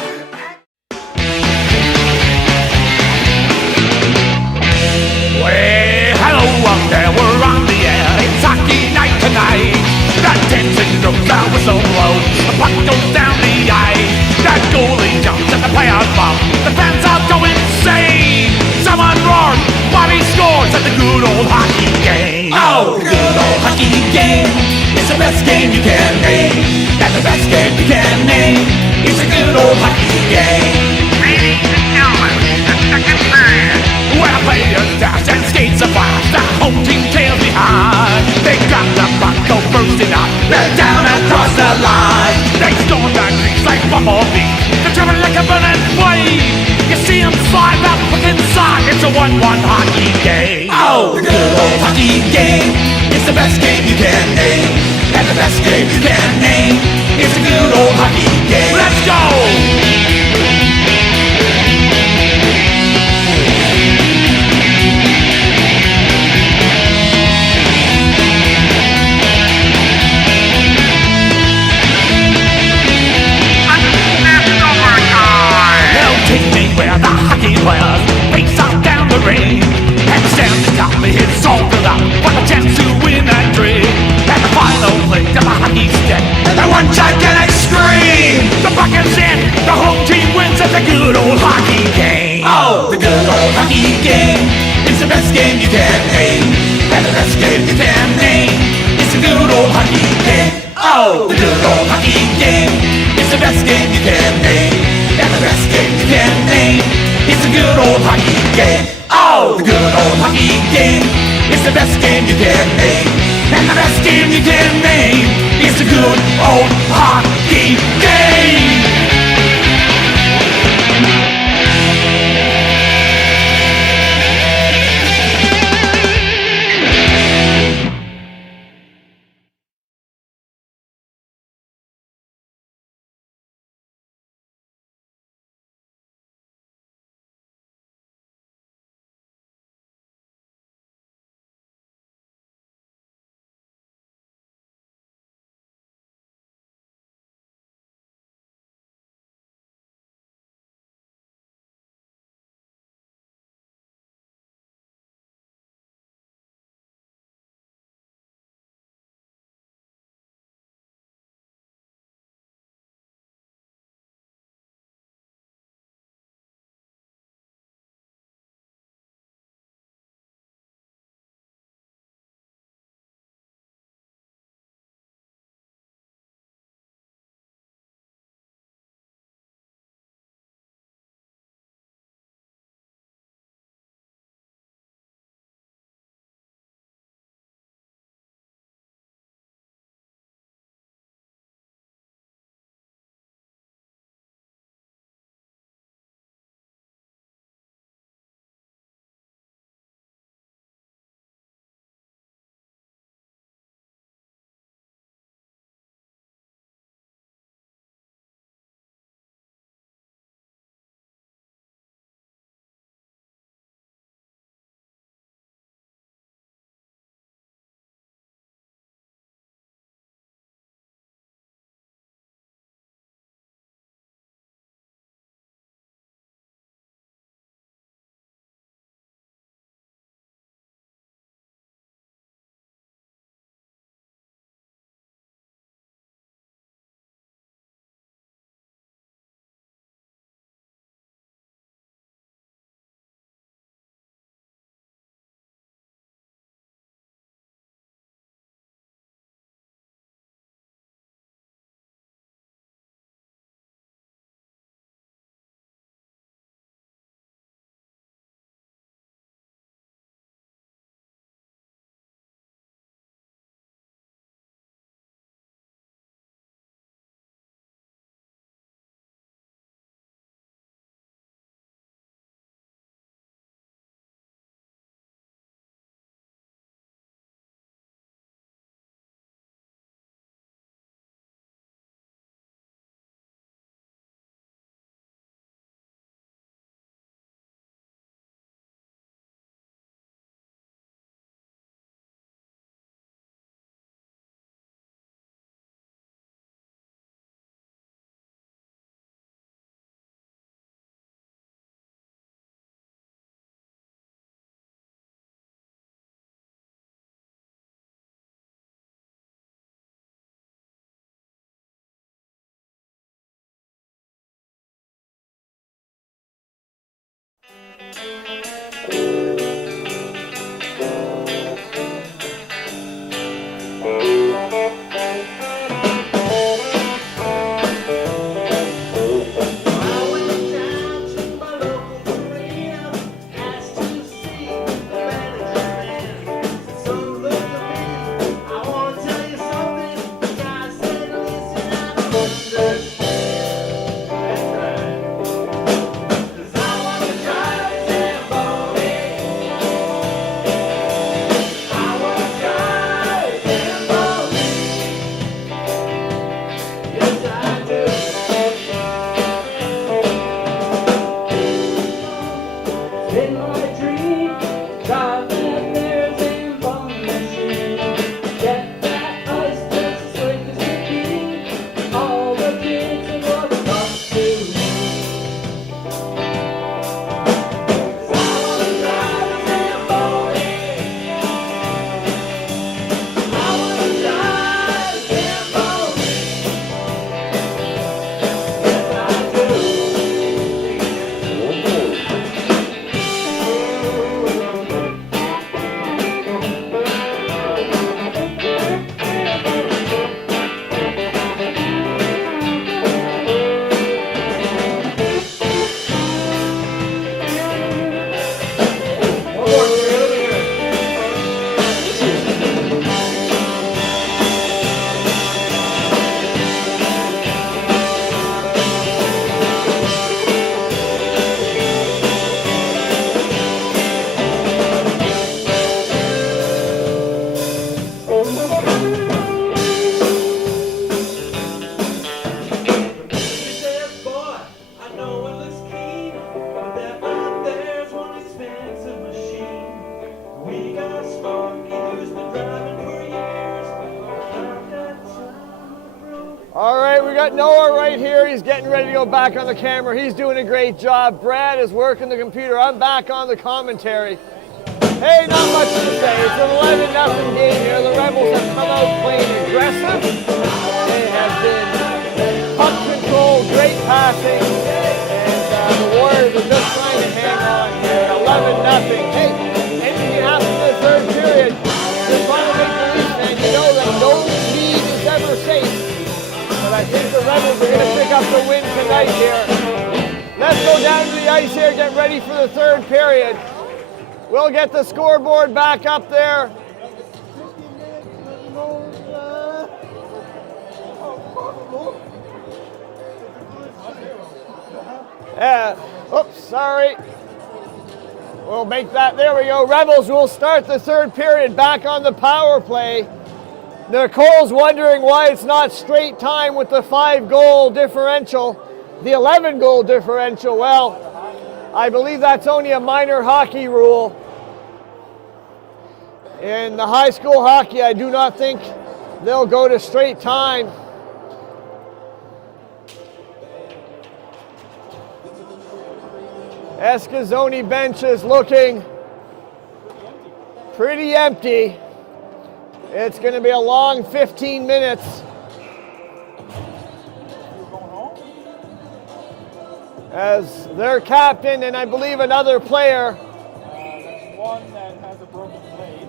Well, hello up there, we're on the air. It's hockey night tonight. That tension goes down with so low. The puck goes down the ice. That goalie jumps and the players bump. The fans out go insane. Someone roars, Bobby scores at the good old hockey game. Oh, the good old hockey game. It's the best game you can name. And the best game you can name. It's a good old hockey game. Ladies and gentlemen, the second period. Where players dash and skates are fast, the home team tails behind. They got the puck, go bursting out, they're down across the line. They storm the crease like bumblebees, they're driven like a burning flame. You see them slide that puck inside, it's a 1-1 hockey game. Oh, the good old hockey game, it's the best game you can name. And the best game you can name, it's a good old hockey game. Let's go! Where the hockey players face out down the range, and standing top, the hits all filled up for the chance to Oh, the good old hockey game is the best game you can name. And the best game you can name is the good old hockey game. Oh, the good old hockey game is the best game you can name. And the best game you can name is the good old hockey game. Cause I wanna drive we got Noah right here. He's getting ready to go back on the camera. He's doing a great job. Brad is working the computer. I'm back on the commentary. Hey, not much to say. It's an 11-0 game here. The Rebels have come out playing aggressive. They have been puck control, great passing, and the Warriors are just trying to hang on here. 11-0. Hey, anything can happen in the third period. Just trying to make the lead, man. You know that no lead is ever safe. But I think the Rebels are going to pick up the win tonight here. Let's go down to the ice here, get ready for the third period. We'll get the scoreboard back up there. Oops, sorry. We'll make that, there we go. Rebels will start the third period back on the power play. Nicole's wondering why it's not straight time with the 5-goal differential, the 11-goal differential. Well, I believe that's only a minor hockey rule. In the high school hockey, I do not think they'll go to straight time. Escazoni bench is looking pretty empty. It's going to be a long 15 minutes. As their captain and I believe another player. There's one that has a broken blade.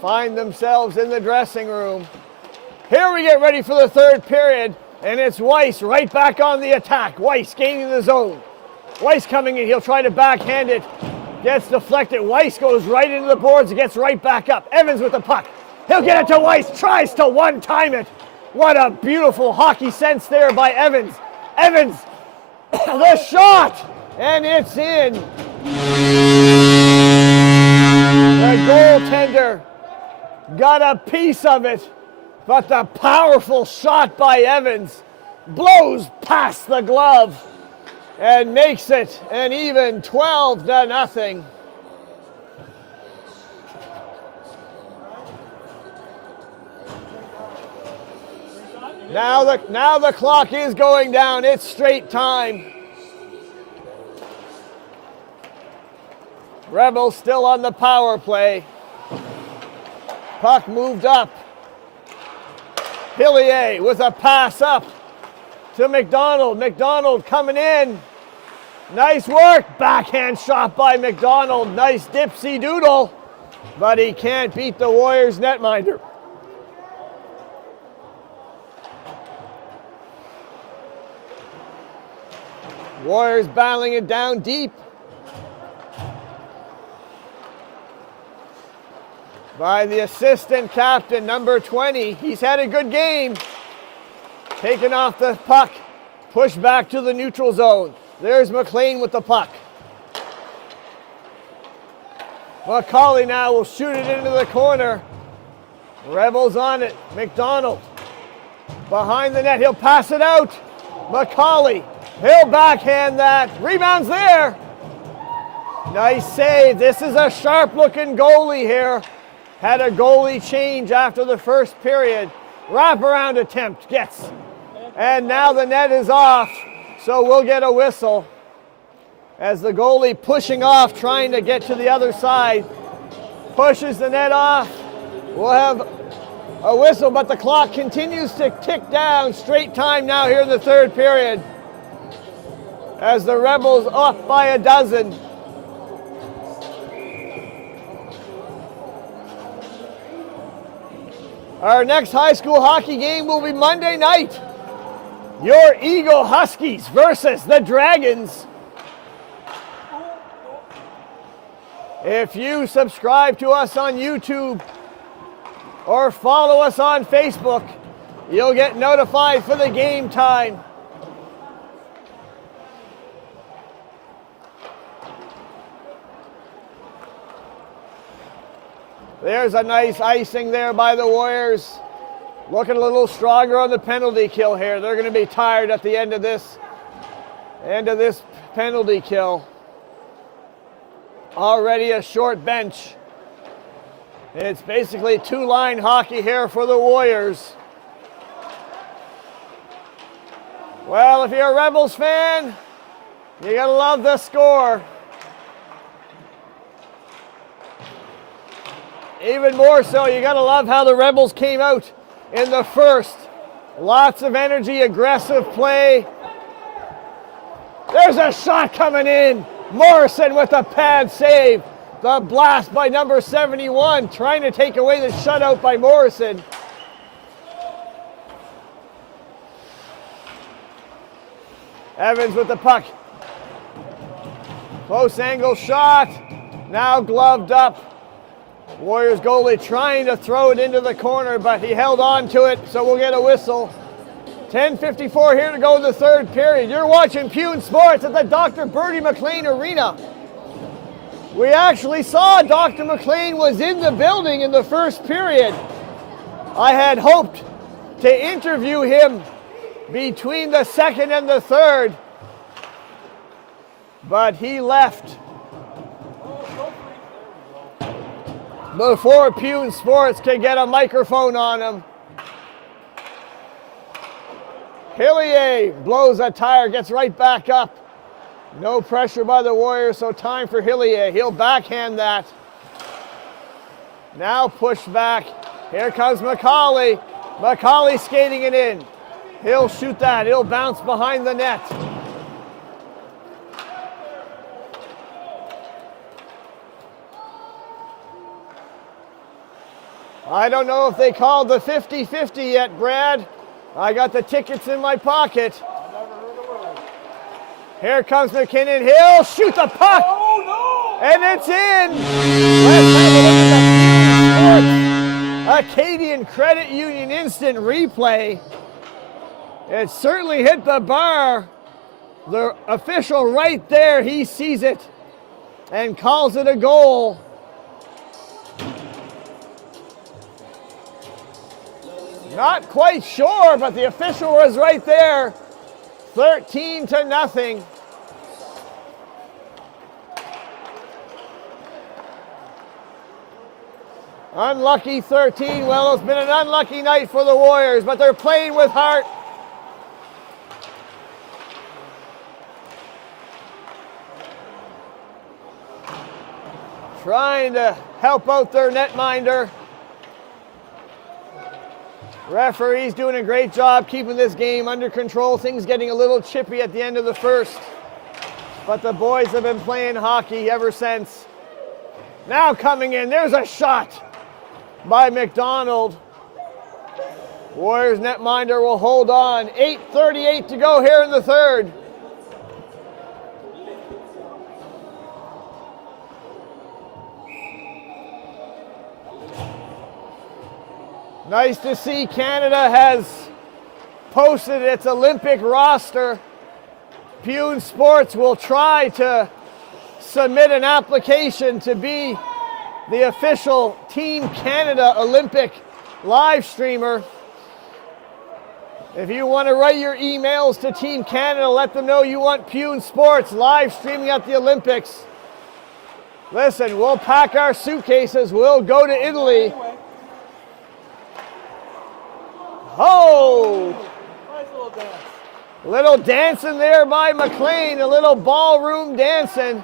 Find themselves in the dressing room. Here we get ready for the third period, and it's Weiss right back on the attack. Weiss gaining the zone. Weiss coming in, he'll try to backhand it. Gets deflected. Weiss goes right into the boards and gets right back up. Evans with the puck. He'll get it to Weiss, tries to one-time it. What a beautiful hockey sense there by Evans. Evans, the shot, and it's in. The goaltender got a piece of it, but the powerful shot by Evans blows past the glove and makes it an even 12-0. Now the clock is going down. It's straight time. Rebels still on the power play. Puck moved up. Hillier with a pass up to McDonald. McDonald coming in. Nice work. Backhand shot by McDonald. Nice dipsy doodle. But he can't beat the Warriors netminder. Warriors battling it down deep. By the assistant captain, number 20. He's had a good game. Taking off the puck. Pushed back to the neutral zone. There's MacLean with the puck. Macaulay now will shoot it into the corner. Rebels on it. McDonald. Behind the net. He'll pass it out. Macaulay. He'll backhand that. Rebounds there. Nice save. This is a sharp-looking goalie here. Had a goalie change after the first period. Wraparound attempt. Gets. And now the net is off. So we'll get a whistle. As the goalie pushing off, trying to get to the other side. Pushes the net off. We'll have a whistle, but the clock continues to tick down. Straight time now here in the third period. As the Rebels up by a dozen. Our next high school hockey game will be Monday night. Your Eagle Huskies versus the Dragons. If you subscribe to us on YouTube or follow us on Facebook, you'll get notified for the game time. There's a nice icing there by the Warriors. Looking a little stronger on the penalty kill here. They're going to be tired at the end of this penalty kill. Already a short bench. It's basically two-line hockey here for the Warriors. Well, if you're a Rebels fan, you gotta love the score. Even more so, you gotta love how the Rebels came out in the first. Lots of energy, aggressive play. There's a shot coming in. Morrison with a pad save. The blast by number 71, trying to take away the shutout by Morrison. Evans with the puck. Close angle shot. Now gloved up. Warriors goalie trying to throw it into the corner, but he held on to it, so we'll get a whistle. 10:54 here to go in the third period. You're watching Pune Sports at the Dr. Bernie MacLean Arena. We actually saw Dr. MacLean was in the building in the first period. I had hoped to interview him between the second and the third, but he left before Pune Sports could get a microphone on him. Hillier blows a tire, gets right back up. No pressure by the Warriors, so time for Hillier. He'll backhand that. Now push back. Here comes McCauley. McCauley skating it in. He'll shoot that. He'll bounce behind the net. I don't know if they called the 50-50 yet, Brad. I got the tickets in my pocket. Here comes McKinnon. He'll shoot the puck. Oh, no! And it's in. Let's have a look at the Sports Acadian Credit Union instant replay. It certainly hit the bar. The official right there, he sees it and calls it a goal. Not quite sure, but the official was right there. 13-0. Unlucky 13. Well, it's been an unlucky night for the Warriors, but they're playing with heart. Trying to help out their netminder. Referee's doing a great job keeping this game under control. Things getting a little chippy at the end of the first. But the boys have been playing hockey ever since. Now coming in, there's a shot by McDonald. Warriors netminder will hold on. 8:38 to go here in the third. Nice to see Canada has posted its Olympic roster. Pune Sports will try to submit an application to be the official Team Canada Olympic live streamer. If you want to write your emails to Team Canada, let them know you want Pune Sports live streaming at the Olympics. Listen, we'll pack our suitcases, we'll go to Italy. Oh! Nice little dance. Little dancing there by MacLean, a little ballroom dancing.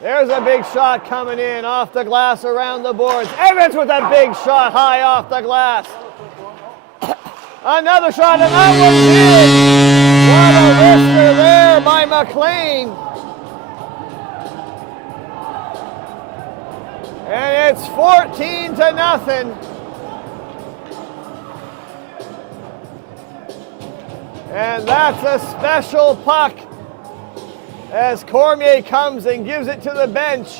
There's a big shot coming in off the glass around the boards. Evans with a big shot high off the glass. Another shot, and that one's in. What a wrister there by MacLean. And it's 14-0. And that's a special puck as Cormier comes and gives it to the bench.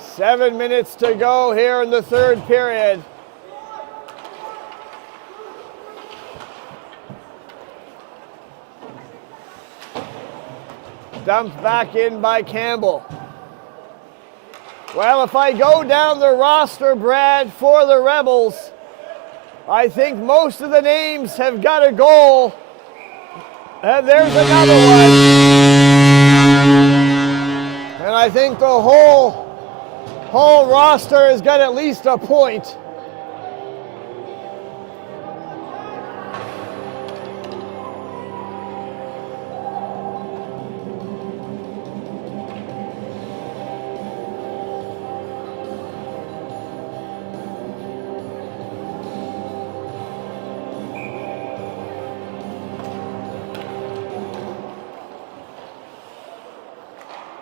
Seven minutes to go here in the third period. Dumped back in by Campbell. Well, if I go down the roster, Brad, for the Rebels, I think most of the names have got a goal. And there's another one. And I think the whole roster has got at least a point.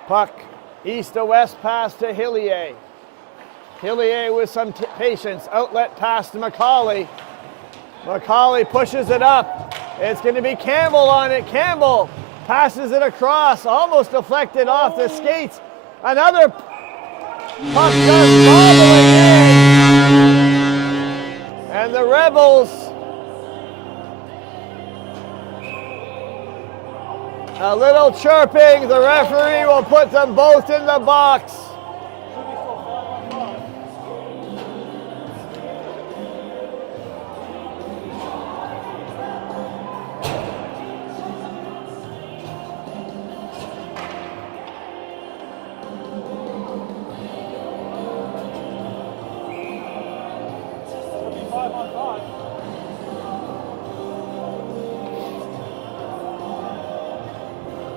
Puck, east to west pass to Hillier. Hillier with some patience. Outlet pass to McCauley. McCauley pushes it up. It's going to be Campbell on it. Campbell passes it across, almost deflected off the skates. Another puck just bobbling in. And the Rebels a little chirping. The referee will put them both in the box.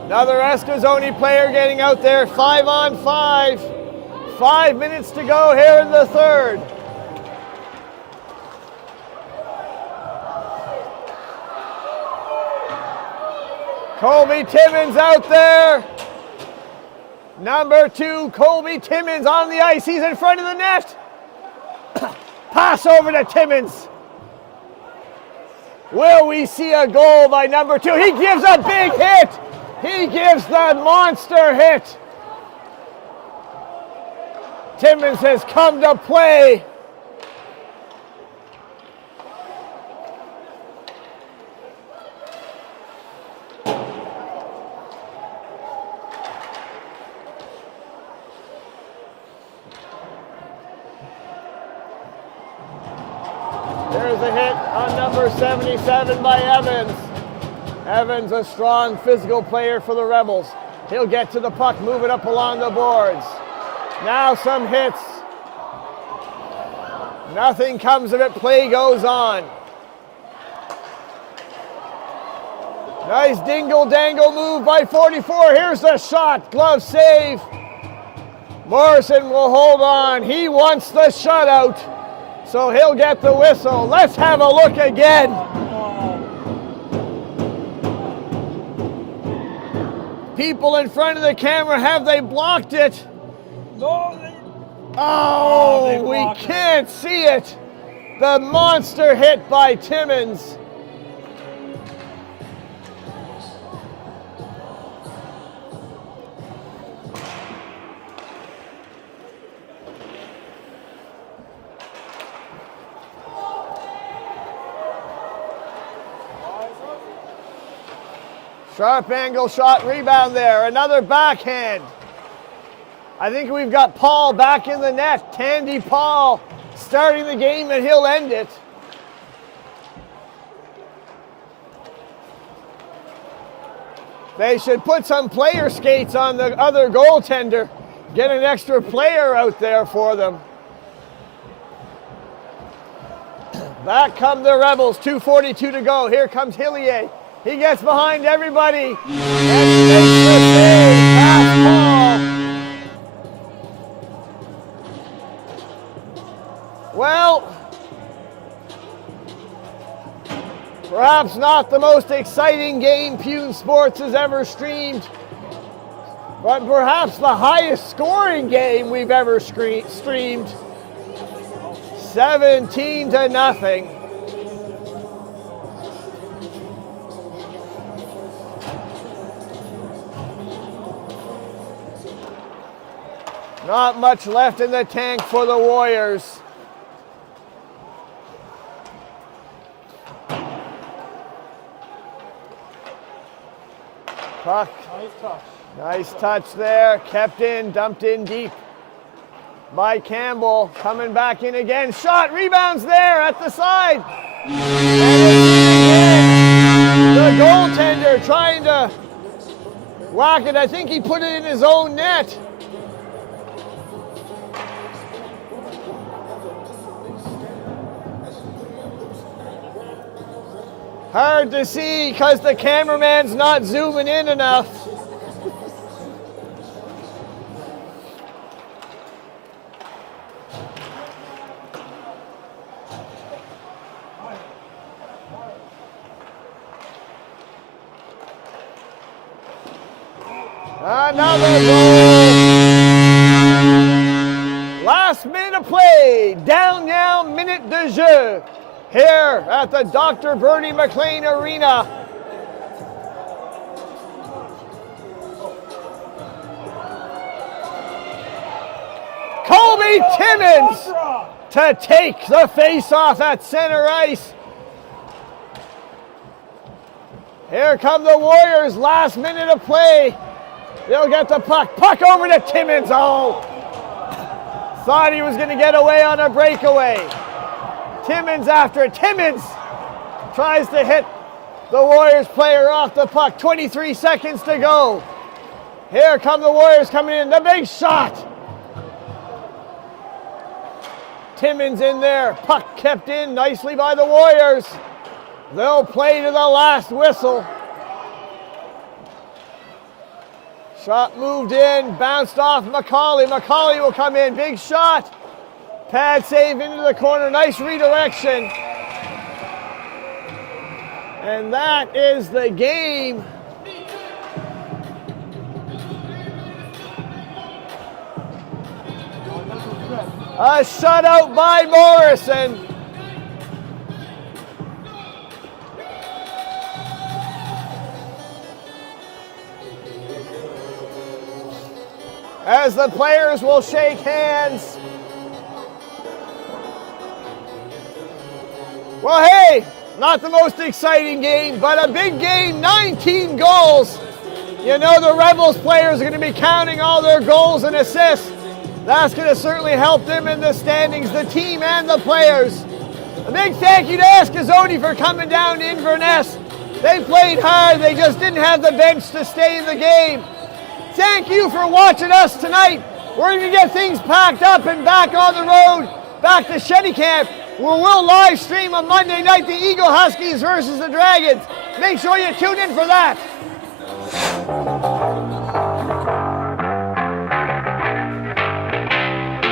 Another Escazoni player getting out there, 5-on-5. 5 minutes to go here in the third. Colby Timmins out there. Number 2, Colby Timmins on the ice. He's in front of the net. Pass over to Timmins. Will we see a goal by number 2? He gives a big hit. He gives the monster hit. Timmins has come to play. There's a hit on number 77 by Evans. Evans, a strong physical player for the Rebels. He'll get to the puck, move it up along the boards. Now some hits. Nothing comes of it. Play goes on. Nice dingle-dangle move by 44. Here's the shot. Glove save. Morrison will hold on. He wants the shutout, so he'll get the whistle. Let's have a look again. People in front of the camera, have they blocked it? No, we can't see it. The monster hit by Timmins. Sharp angle shot, rebound there. Another backhand. I think we've got Paul back in the net. Tandy Paul starting the game, and he'll end it. They should put some player skates on the other goaltender. Get an extra player out there for them. Back come the Rebels, 2:42 to go. Here comes Hillier. He gets behind everybody and makes the save. Pass Paul. Well, perhaps not the most exciting game Pune Sports has ever streamed, but perhaps the highest scoring game we've ever streamed. 17-0. Not much left in the tank for the Warriors. Puck. Nice touch there. Kept in, dumped in deep by Campbell. Coming back in again. Shot, rebounds there at the side. And it's in again. The goaltender trying to whack it. I think he put it in his own net. Hard to see because the cameraman's not zooming in enough. Another goal. Last minute of play. Down now, minute de jeu. Here at the Dr. Bernie MacLean Arena. Colby Timmins to take the face-off at center ice. Here come the Warriors, last minute of play. They'll get the puck. Puck over to Timmins. Oh, thought he was going to get away on a breakaway. Timmins after it. Timmins tries to hit the Warriors player off the puck. 23 seconds to go. Here come the Warriors coming in. The big shot. Timmins in there. Puck kept in nicely by the Warriors. They'll play to the last whistle. Shot moved in, bounced off Macaulay. Macaulay will come in, big shot. Pad save into the corner, nice redirection. And that is the game. A shutout by Morrison. As the players will shake hands. Well, hey, not the most exciting game, but a big game, 19 goals. You know the Rebels players are going to be counting all their goals and assists. That's going to certainly help them in the standings, the team and the players. A big thank you to Escazoni for coming down to Inverness. They played hard, they just didn't have the bench to stay in the game. Thank you for watching us tonight. We're going to get things packed up and back on the road, back to Shetty Camp, where we'll live stream on Monday night the Eagle Huskies versus the Dragons. Make sure you tune in for that.